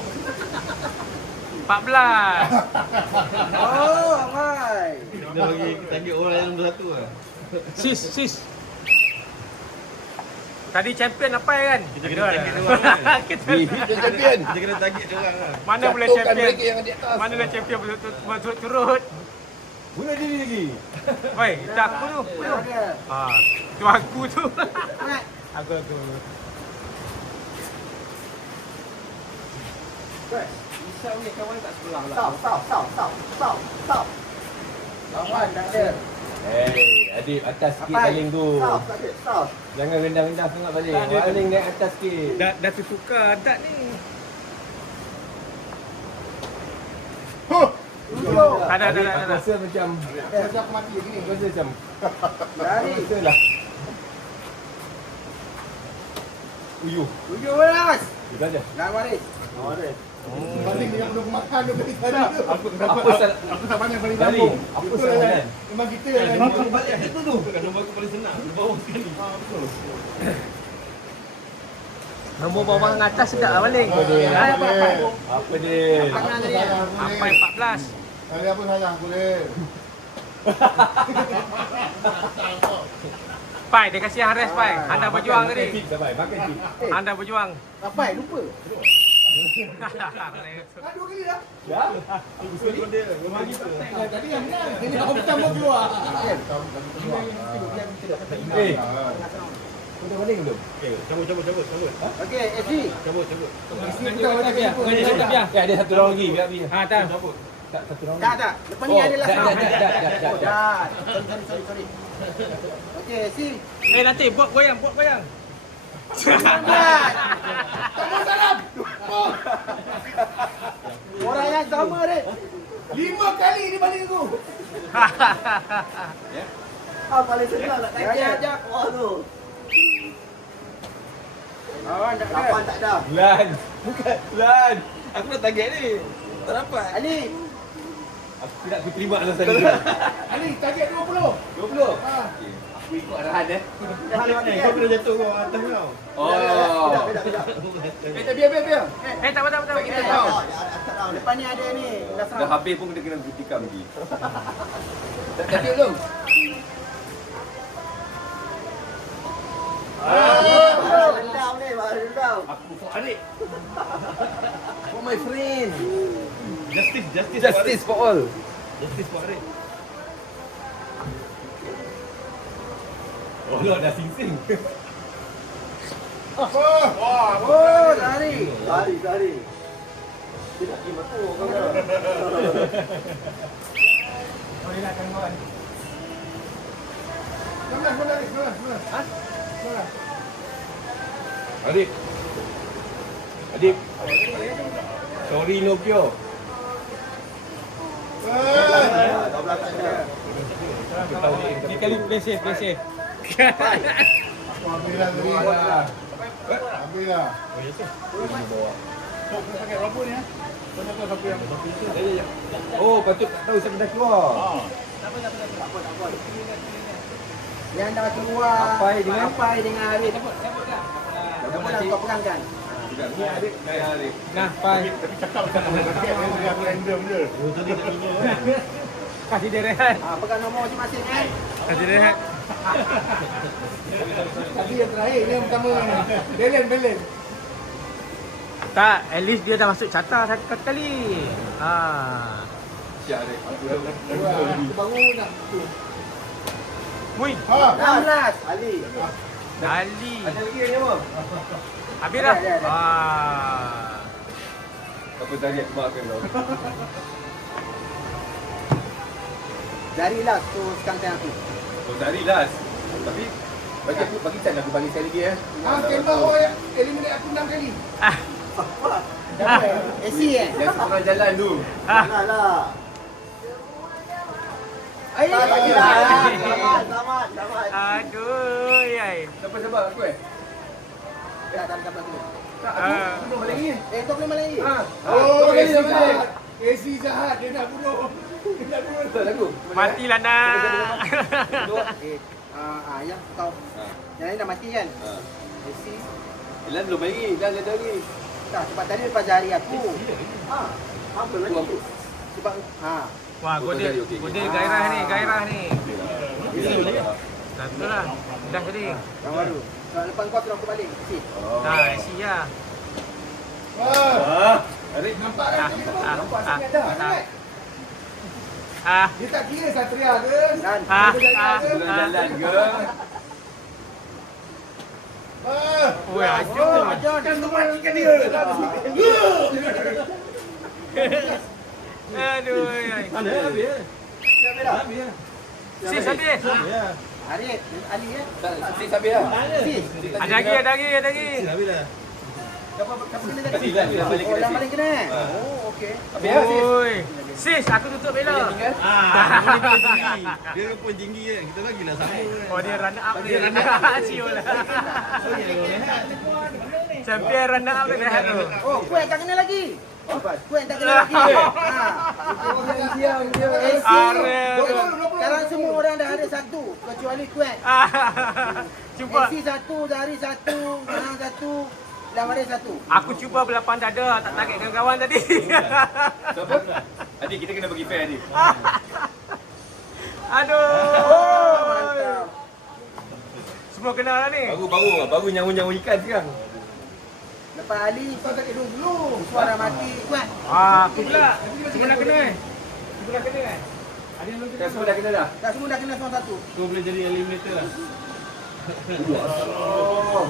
14. Oh, Amai. Kita bagi target orang yang bersatu lah. Sis. Tadi champion apa kan? Kita kena target dia orang kan. Kita Champion. Kita kena target dia orang lah. mana boleh Jatuhkan champion? mereka yang di atas. Mana boleh champion berturut-turut? Bunuh diri lagi. Oi, itu aku tu. Tak ada. Tu aku tu. Mat. Aku. Risau ni kawan kat sebelah lah. Stop. Lawan tak ada. Adib atas sikit Apa? baling tu. Stop. Jangan rendah-rendah sangat baling. Tak ada. Baling naik atas sikit. Dah tertukar adat ni. Tak ada. Aku rasa macam Macam aku mati lagi ni. aku rasa macam Lari. rasa lah. Uyuh. 17. Kita aja. Nak waris. Baling yang belum makan tu tadi tu. Apa salah? Aku tak banyak baling Dari, kampung. apa Betul salah lah. kan? Memang kita yang Kalau balik kat situ tu. Bukan nombor aku paling senang. Di bawah sekali. betul. Nombor bawah dengan atas sedap lah balik. Apa dia? Apa? Apa dia? Apa tadi? Sampai 14. Hari apa sayang boleh. Pai, dia kasih Hares Pai. Anda berjuang Makan tadi. tip dah, Pai. Makan tip. Anda berjuang. Apa? Lupa. Dah 2 kali dah. Ya? Tadi yang menang. Ini aku pertama keluar. Eh, kau dah baling belum? Cabut. Okey, FC. Cabut. Kita ada Ya. Ya, ada satu round lagi. Biar habis. Cabut. Tak, satu round Tak. lagi. Lepas ni ada last round. Dah. Oh, dah. Sorry. Okey, FC. Nanti buat goyang. Orang yang sama Rip. 5 kali dia baling aku. Paling senang nak target. Ajak. Oh tu. Lawan tak ada. Lapan tak ada. Lan. Bukan. Lan. Aku nak target ni. Tak dapat. Ali. Aku tidak terima alasan ni. Ali, target 20. 20. Ha. Aku ikut arahan Dah lewat ni. Kau kena jatuh kau atas kau. Oh. Biar. Tak apa. Kita tahu. Lepas ni ada ni. Last Dah round. habis pun kita kena tikam lagi. Tak target belum? Rendam ni, rendam. Aku for Adik. For my friend. Justice For all. Justice for Adik. Oh, dah sing-sing. Oh, lari. Lari. Dia nak pergi betul kau dah. Adik. Sorry Nokia. Dah belakang dia. Ni kali play safe. Alhamdulillah tadi. Alhamdulillah. Pakai rubber ni. Kau tahu siapa yang Oh, patut tak tahu siapa dah keluar. Yang dah keluar. Apai dengan Arif. Dah pula kau pegangkan. Ni Adik, saya Adik. Nah, Pai. tapi cakap macam mana pakai dia random je. Kasih dia rehat. Pegang nombor masing-masing kan. Kasih dia rehat. Tadi yang terakhir ni yang pertama ni. Balance. Tak, at least dia dah masuk carta satu kali. Siap Adik. Baru nak tu. Wui, Ha. 16. Ali. Ali. Ada lagi yang apa? Habis dah. Ada. Apa tadi aku makan kau? Jari last tu sekantan aku. Oh, dari last. Tapi bagi chance aku balik sekali lagi ya. Tembak orang yang eliminate aku 6 kali. AC Yang seorang jalan tu. Janganlah. Air. Selamat. Aduh, yai. Siapa aku Tak dapat dulu. Tak, aku belum balik ni. Kau boleh malam lagi. Ha. Oh, kali AC dah balik. jahat. AC jahat. Dia nak bunuh. Dia nak bunuh. Betul aku. Matilah nak. Yang kau. Yang ni dah mati kan? AC. Ilan belum lagi. Ilan ada lagi. Tak, sebab tadi lepas jari aku. Apa lagi? Sebab Wah, goda gairah ni. Satu lah. Dah tadi. yang baru. Sebab lepas kau terus aku balik. AC. Dah, isi lah. Arif. Nampak kan? Nampak sangat dah. Sangat. Dia tak kira Satria ke? Dan. Sebelum jalan ke? Oi, ajar. Ajar. Kan matikan dia. Aduh, yai. Ada habis. Habis. Sis, habis. Arif, Ali ya. Tak, sis habis lah. Sis. Ada lagi. Habis dah. Siapa kena dah Sis lah, sis balik Oh, kena yang sis. paling kena. Oh, okey. Habis lah sis. Oi. Sis, aku tutup bela. Tinggal. Dia pun tinggi kan. Kita bagilah sama kan. Oh, dia runner up dia. Cium lah. Champion runner up dia dah tu. Oh, kuat tak kena lagi. Kuat tak kena lagi. Sekarang semua orang dah ada satu kecuali kuat. Cuba. AC satu, jari satu, tangan satu, lawan satu. Aku cuba belapan dada, tak target kawan-kawan tadi. So apa? Adik, kita kena bagi fair adik. Aduh. Mantap. Semua kena lah ni. Baru nyawa-nyawa ikan sekarang. Lepas Ali, Kau tak kira dulu. suara mati kuat. Aku pula. Semua dah kena kan? Semua dah kena kan? Ada yang belum kena? Dah semua dah kena dah. Dah semua dah kena seorang satu. Kau boleh jadi eliminator lah. Oh,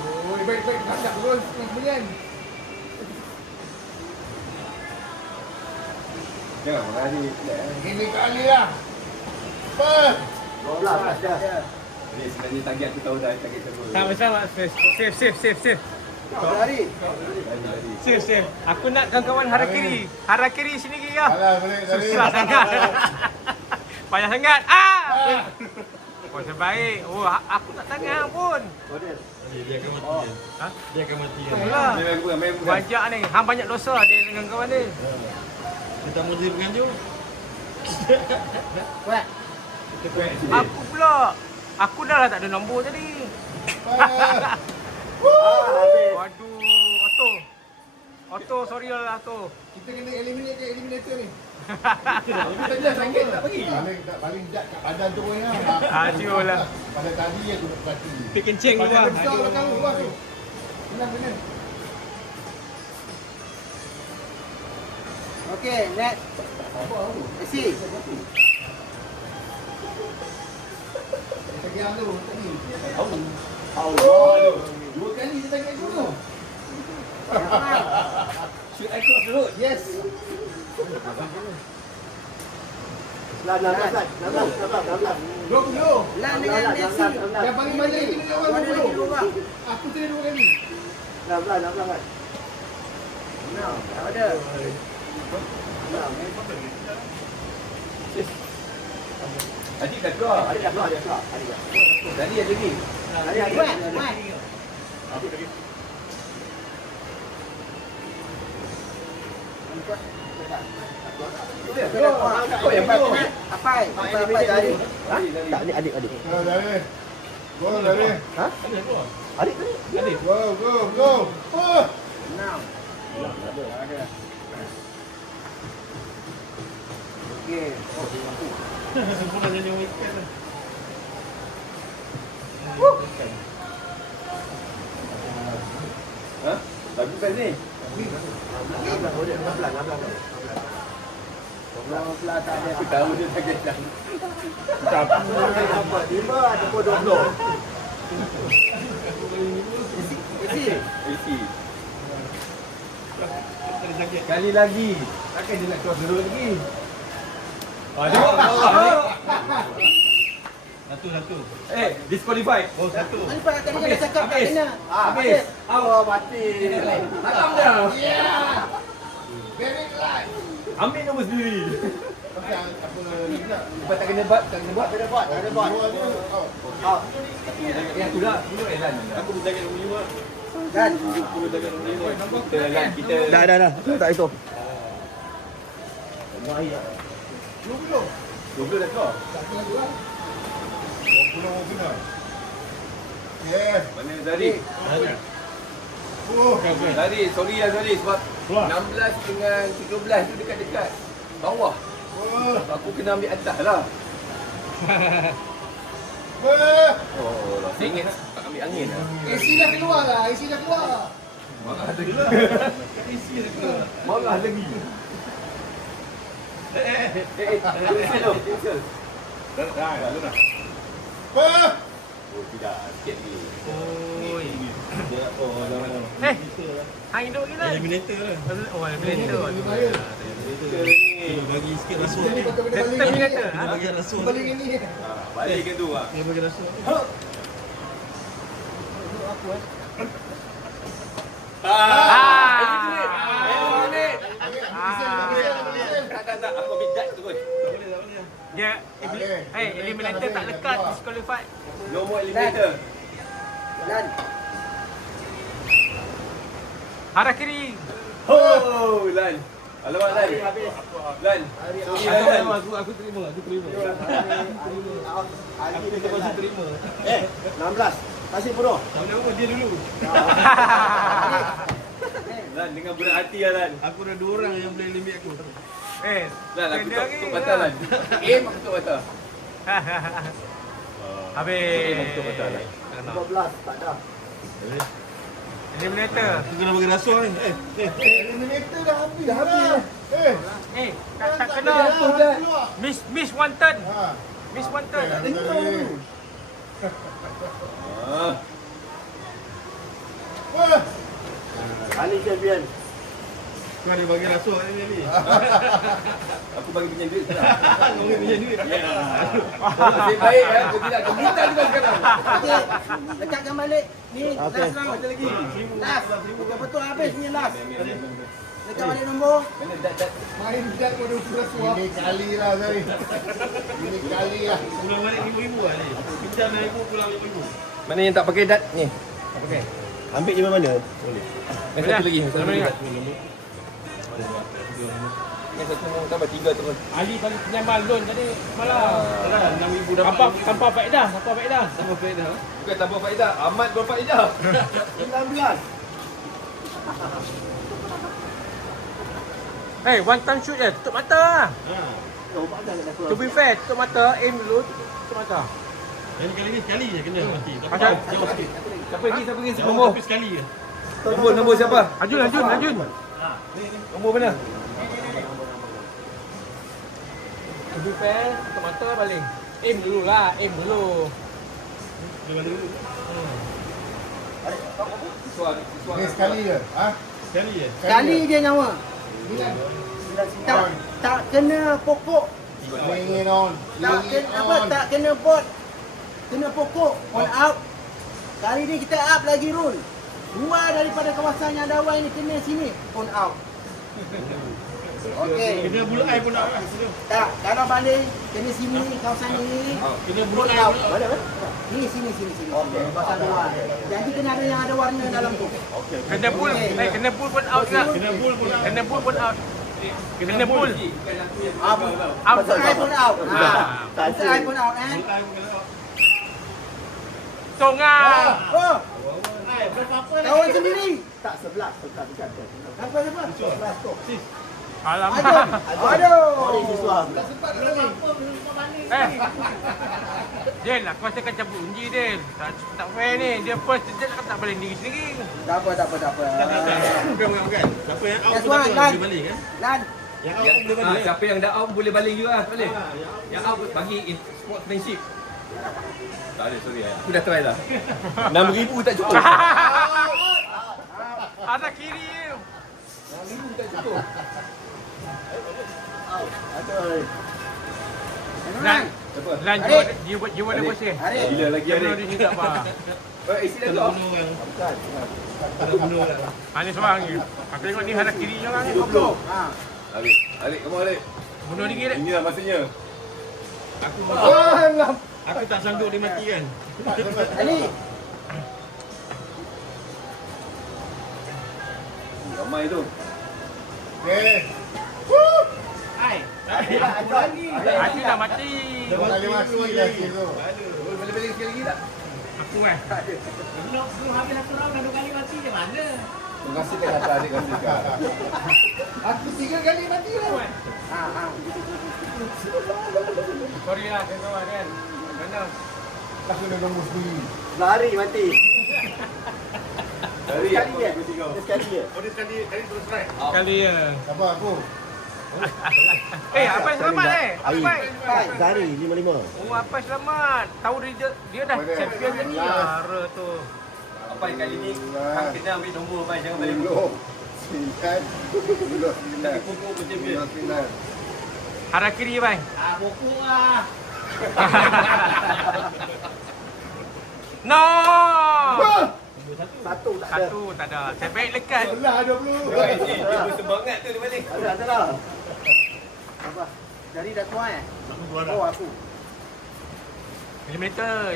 baik. Kakak terus. Kemudian. Jangan marah adik. Ini kali lah. Apa? 12 dah. Adik, sebenarnya target aku tahu dah target siapa. Tak masalah. Safe. Jari. Safe. Aku nak kawan-kawan harakiri sini lagi ya. Alah, boleh. Susah sangat. Payah sangat. Oh, terbaik. Oh, aku tak tangan pun. Dia akan mati. Dia akan mati. Itulah. Main bukan. Wajak ni. Hang banyak dosa dia dengan kawan dia. Kita mau jadi penganjur. Kuat. Aku pula. Aku dah lah tak ada nombor tadi. Habis. Waduh, Otto, sorry lah Otto. Kita kena eliminate eliminator ni. Kita sakit tak bagi. Paling jat kat badan tu orang. Aduh lah. Pada tadi aku nak berhati. Pergi kencing dulu Badan lah. besar belakang luar tu. Benar. Okey, next. AC. Tagi yang tu tadi. Allah. Dua kali dia tagi aku tu. Shoot across the road. Yes. 16. 20. Lan dengan AC. Yang paling banyak ini dia orang Ada lagi 20. dua orang. Aku tadi 2 kali. 16 kan. Tak ada. Adik dah keluar. Adik dah keluar. Tadi ada lagi. Kuat. Kau yang baru. Apa jari? Tak, adik. Go dari. Go dari. Adik. Go. Oh. 6. Okey. Semua dah jadi ikan dah. Ha? Bagus kan ni? 12 tak ada. Aku tahu dia tak kena. Dapat 5 ataupun 20. AC. Sekali lagi. Takkan dia nak keluar gerul lagi. Satu. Disqualified. Oh, satu. Alifah tadi kan dah cakap tak kena. Habis. Oh, mati. Takam dah. Yeah. Very light. Ambil nombor sendiri. Apa ni pula? Lepas tak kena buat, tak kena buat. Tak ada buat, tak ada buat. Dua ni. Oh. Ah, Yang tu lah. Dulu Elan. Aku berjaga nombor 5. Kan? Aku berjaga nombor 5. Kita Elan, kita... dah. Tak itu. 20 dah keluar. Tak kena tu lah. 20 kena. Yes. Mana Zari? Oh. Zari, sorry lah Zari sebab 16 dengan 13 tu dekat-dekat bawah. Oh. Aku kena ambil atas lah. Eh. Oh, saya ingat tak ambil angin lah. AC dah keluar lah. AC dah keluar. Marah lagi. Marah lagi. Cancel tu, cancel. Dah. Eh. Oh, tidak. Sikit lagi. Oi. jangan. Hang hidup ke lah? Eliminator lah. Oh, eliminator. Kita ni. Bagi sikit rasuah Jadi ni. patut kena balik ni. Terminator. Dia bagi rasuah Balik ni. ni. Balik ke tu lah. Dia bagi rasuah. Eliminate. Tak. Aku ambil judge terus. Dia eliminator tak lekat, disqualified. No more eliminator. Lan. Arah kiri. Oh, Lan. Alamak, Lan. Lan. Sorry, Lan. Aku terima. Ali dia termasuk terima. 16. Kasih Puro. Nama dia dulu. Lan, dengan berat hati lah, Lan. Aku ada 2 orang yang boleh limit aku. Lan, aku tak tutup mata, Lan. Aim aku tutup mata. Habis. Tutup mata, Lan. 12 tak dah. Eliminator. Aku kena bagi rasuah ni. Eliminator dah habis. Dah habis. Eh. Tak kena. Miss one turn. Ha. Miss one turn. Ali champion. Kau ada bagi rasuah ni ni. Aku bagi pinjam duit sekarang. Kau boleh pinjam duit. Nasib baik ya, aku tidak kebutan juga sekarang. Okey. Dekatkan balik. Ni Okey. last round. Ada lagi. Last. Betul habis ni last. Dekat balik nombor. Mana dat. Main dat pun ada rasuah. Ini kali lah Zari. Ini kali lah. Pulang balik RM5,000 lah ni. Pinjam RM5,000 pulang RM5,000. Mana yang tak pakai dat ni? Tak pakai. Ambil je mana? Boleh. Yang satu lagi. Satu lagi. Yang satu tambah 3 terus. Ali bagi pinjaman loan tadi malam. RM6,000 dapat. Tanpa faedah. Sama faedah. Bukan tambah faedah. Ahmad berfaedah. 19. One time shoot je. Tutup mata lah. Oh, banyak dah keluar. To be fair, tutup mata. Aim dulu. Tutup mata. Yang kali ni sekali je kena mati. Pasal- Jauh sikit. Siapa lagi? Jauh Nombor. tapi sekali je. Nombor siapa? Ajun. Nombor mana? To be fair, tutup mata balik. Aim dulu lah. Aim dulu. Dia balik dulu. Suara. Ni sekali je. Ha? Sekali je. Kali dia nyawa. Tak On. tak kena pokok. Ringin on. Tak Ringin kena apa? on. Tak kena bot. Kena pokok. On out. Kali ni kita up lagi rule. Luar daripada kawasan yang ada awal ni kena sini. On out. Okey. Kena bulat air pun nak kan. Tak, kalau balik kena sini kawasan ni. Kena On bulat out. air. Mana? Ni sini. Okey. Kawasan luar. Jadi kena ada yang ada warna dalam tu. Kena pull. Kena pull pun out juga. Kena bull pun nak. Kena pull pun out. Kena pull. Outside pun out. Tak Outside pun out eh. Bulat air pun kena. Tongah. Oh, kawan sendiri. Tak 11. Tak bukan. Siapa? Alamak. Sorry Aduh. siswa. Del, aku rasa akan cabut unji Del. Tak fair ni. Dia first dia tak balik sendiri. Tak apa. Bukan. Siapa yang out That's tu one, tak Lan. dia balik kan? Lan, Siapa yang dah out boleh baling juga, tak boleh. Yang out bagi sportsmanship. Tak ada, sorry. Aku dah try dah. 6,000 tak cukup. Ada kiri je. 6,000 tak cukup. Aduh. Lan you buat apa sih? Arif. Gila lagi ada. Dia tak apa. Isi dah kau. Ani semua ni. Aku tengok ni ada kiri je lah ni. 20. Ha. Alik, kamu Alik. Bunuh diri. Inilah masanya. Alah. Aku tak sanggup dia mati kan. Ali. Ramai tu. Eh. Aku dah mati. Dah boleh mati lagi tu. Boleh baling sekali lagi tak? Aku Belum habis satu round dah 2 kali mati je mana? Terima kasih kan atas adik kami dekat. Aku 3 kali mati lah. Ha ha. Sorry lah kawan kan. Mana? Aku dah nombor sendiri. Lari mati. Dari Sekali aku je. aku tinggal. Dia sekali je. Oh dia sekali terus strike. Kali ya. Sabar aku. Apa yang selamat Apa? Zari 55. Oh apa selamat. Tahu dia dah champion je ni. Ara tu. Apa kali ni kang kena ambil nombor mai jangan balik. Belum. 9. Nanti pokok bercampion. 9. Arah kiri bang. Pokok lah. No. Satu tak ada. Satu tak ada. Saya baik lekat. Belah 20. Dia bersemangat tu dia balik. Ada lah. Apa? Dari dah keluar eh? Aku keluar dah. Oh aku. Millimeter.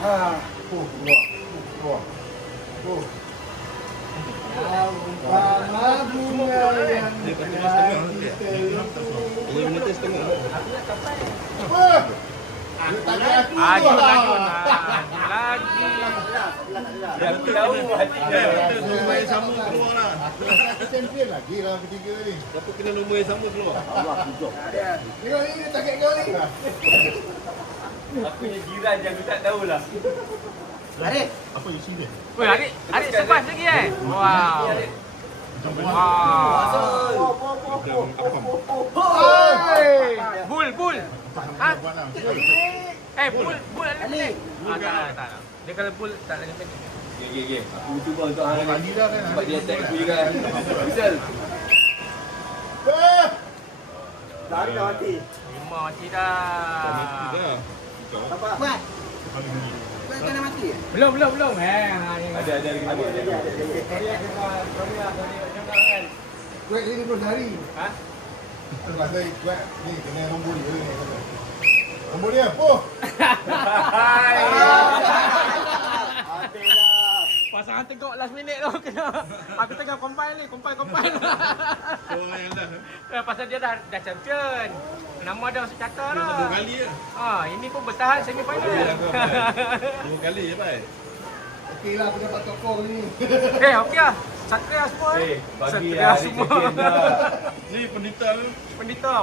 Ha. Keluar. Bama bunga yang Millimeter setengah. apa? Dia tanya aku Lagi. Yang tahu hatinya. Nombor yang sama keluar lah. Aku champion lagi lah ketiga ni. Siapa kena nombor yang sama keluar. Allah pujuk. Ada. Tengok ni dia target kau ni. Aku punya jiran yang aku tak tahulah. Arif. Apa isi dia? Weh, adik sebas lagi Wow. Bull. Ha? Bull ada ni. Tak. Dia kalau bull tak lagi pendek. Game. Aku cuba untuk hang ni. Tadi dah kan. Sebab dia attack aku juga. Misal. Zari dah mati. 5 mati dah. Dah. Nampak? Kuat. Kuat kena mati eh? Belum. Ada kena buat. Sorry. Kuat ni 20 hari. Ha? Lepas saya kuat ni kena nombor dia ni kata. Nombor dia. Oh. Mati dah. Pasangan tengok last minute tu kena. Aku tengah compile. Orang yang dah. Pasal dia dah champion. Nama dia masuk catat Dia dah. 2 kali je. Ini pun bertahan semi final. 2 kali je pai. Okey lah aku dapat tokong ni. Okey lah. Satria semua. Bagi Satria lah semua. Ni pendeta tu.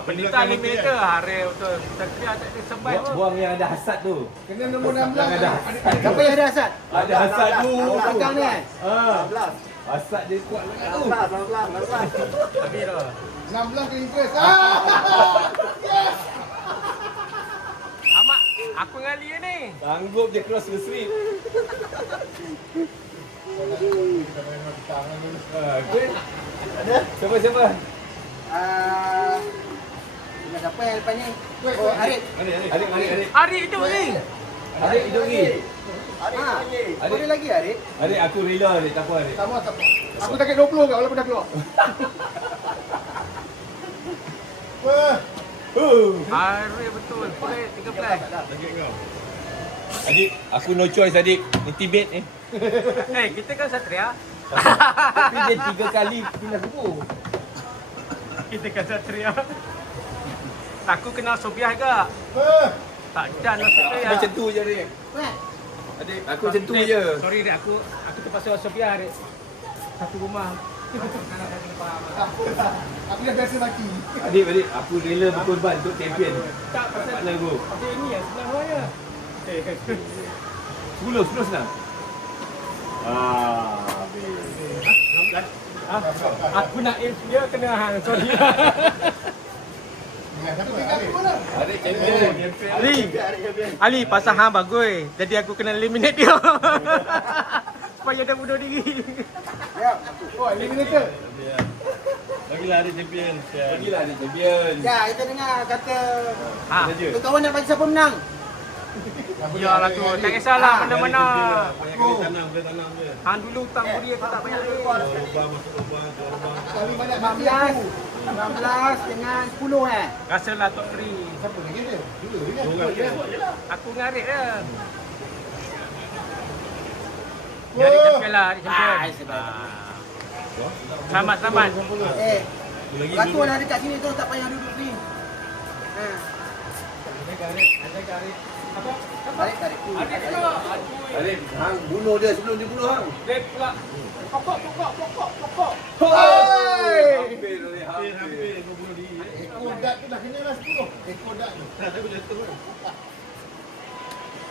Pendeta limiter. Hari betul. Satria tak ada sebat pun. Buang yang ada hasad tu. Kena nombor 16. Siapa yang ada asat? Ada hasad tu. Belakang ni eh? 16. Hasad dia kuat sangat tu. 16. Tapi dah. 16 ke interest. Yes. Amak, aku dengan Lia ni. Sanggup dia cross the street. Siapa? Siapa yang lepas ni? Oh Arif. Adik. Ari hidup ni. Adik hidup lagi. Ha. Boleh lagi Arif? Adik aku rela adik, tak apa adik. Tak apa. Aku target 20 kat walaupun dah keluar. Wah. Ari betul. Boleh 13. Target kau. Adik, aku no choice adik. Intimate ni. Kita kan Satria. Tapi dia 3 kali pindah kubur. Kita kan Satria. Aku kenal Sobiah juga. Tak dan Satria. Macam tu je adik. Kuat. Adik, aku macam tu je. Sorry Rik, aku terpaksa Sobiah Rik. Satu rumah. Aku dah biasa mati. Adik, aku rela berkorban untuk champion. Tak pasal Mana aku? dia ni yang senang raya. 10 senang. Habis. Aku nak aim dia kena hang. Sorry. Adik champion. Ali pasal hang bagus. Jadi aku kena eliminate dia. Supaya dia bunuh diri. Ya. Oh, eliminator. Bagilah adik champion. Bagilah dia champion. Ya, kita dengar kata Ha. kawan nak bagi siapa menang. Ya lah tu. Tak kisahlah mana-mana. Boleh tanam je. Hang dulu hutang budi aku tak payah aim. Lubang masuk lubang, keluar lubang. Kali banyak mati 19 dengan 10 Rasalah top 3. Siapa lagi dia? Dua je kan? Dua je. Aku ngarik dia. Dia ada champion lah, ada champion. sebab. Selamat. Pelakon ada dekat sini tu tak payah duduk sini. Ha. Tarik. Adik, hang bunuh dia sebelum dia bunuh hang. Dia pula pokok. Hampir oleh Hampir kau bunuh diri. Ekor dak tu dah kena lah 10. Ekor dak tu. Tak ada jatuh.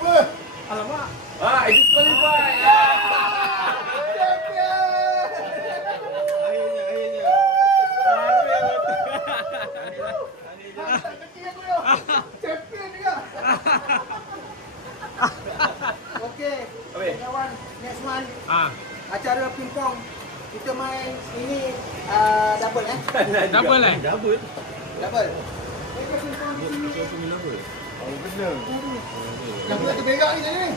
Wah! Alamak. Ah, itu qualify. Akhirnya. Tak kecil aku dah. Champion juga. Okey. Kawan, next one. Ah, Acara pingpong. Kita main ini double double lah. Double. Double. Kita pingpong di sini. Yang pula terberak ni tadi.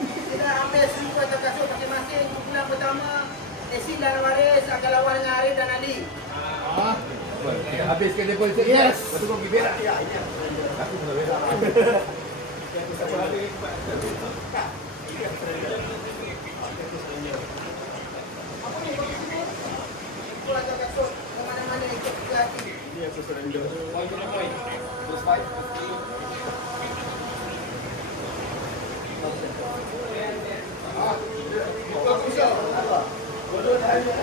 Kita dah ambil 10 atas kasut masing-masing. Bulan pertama, Esin dan Waris akan lawan dengan Arif dan Ali. Habiskan dia pun. Yes. Lepas tu kau pergi berak. Aku pun berak. Ikut atas kasut. Mana-mana ikut ke hati. Ikor kusau.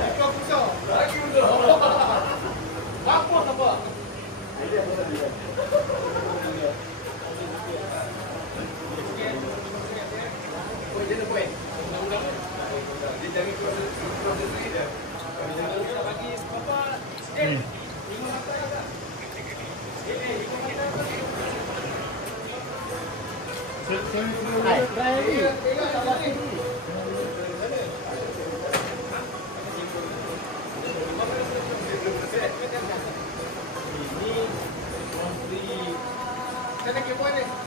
Ikor kusau. Lagi betul. Lapor apa? Try lagi.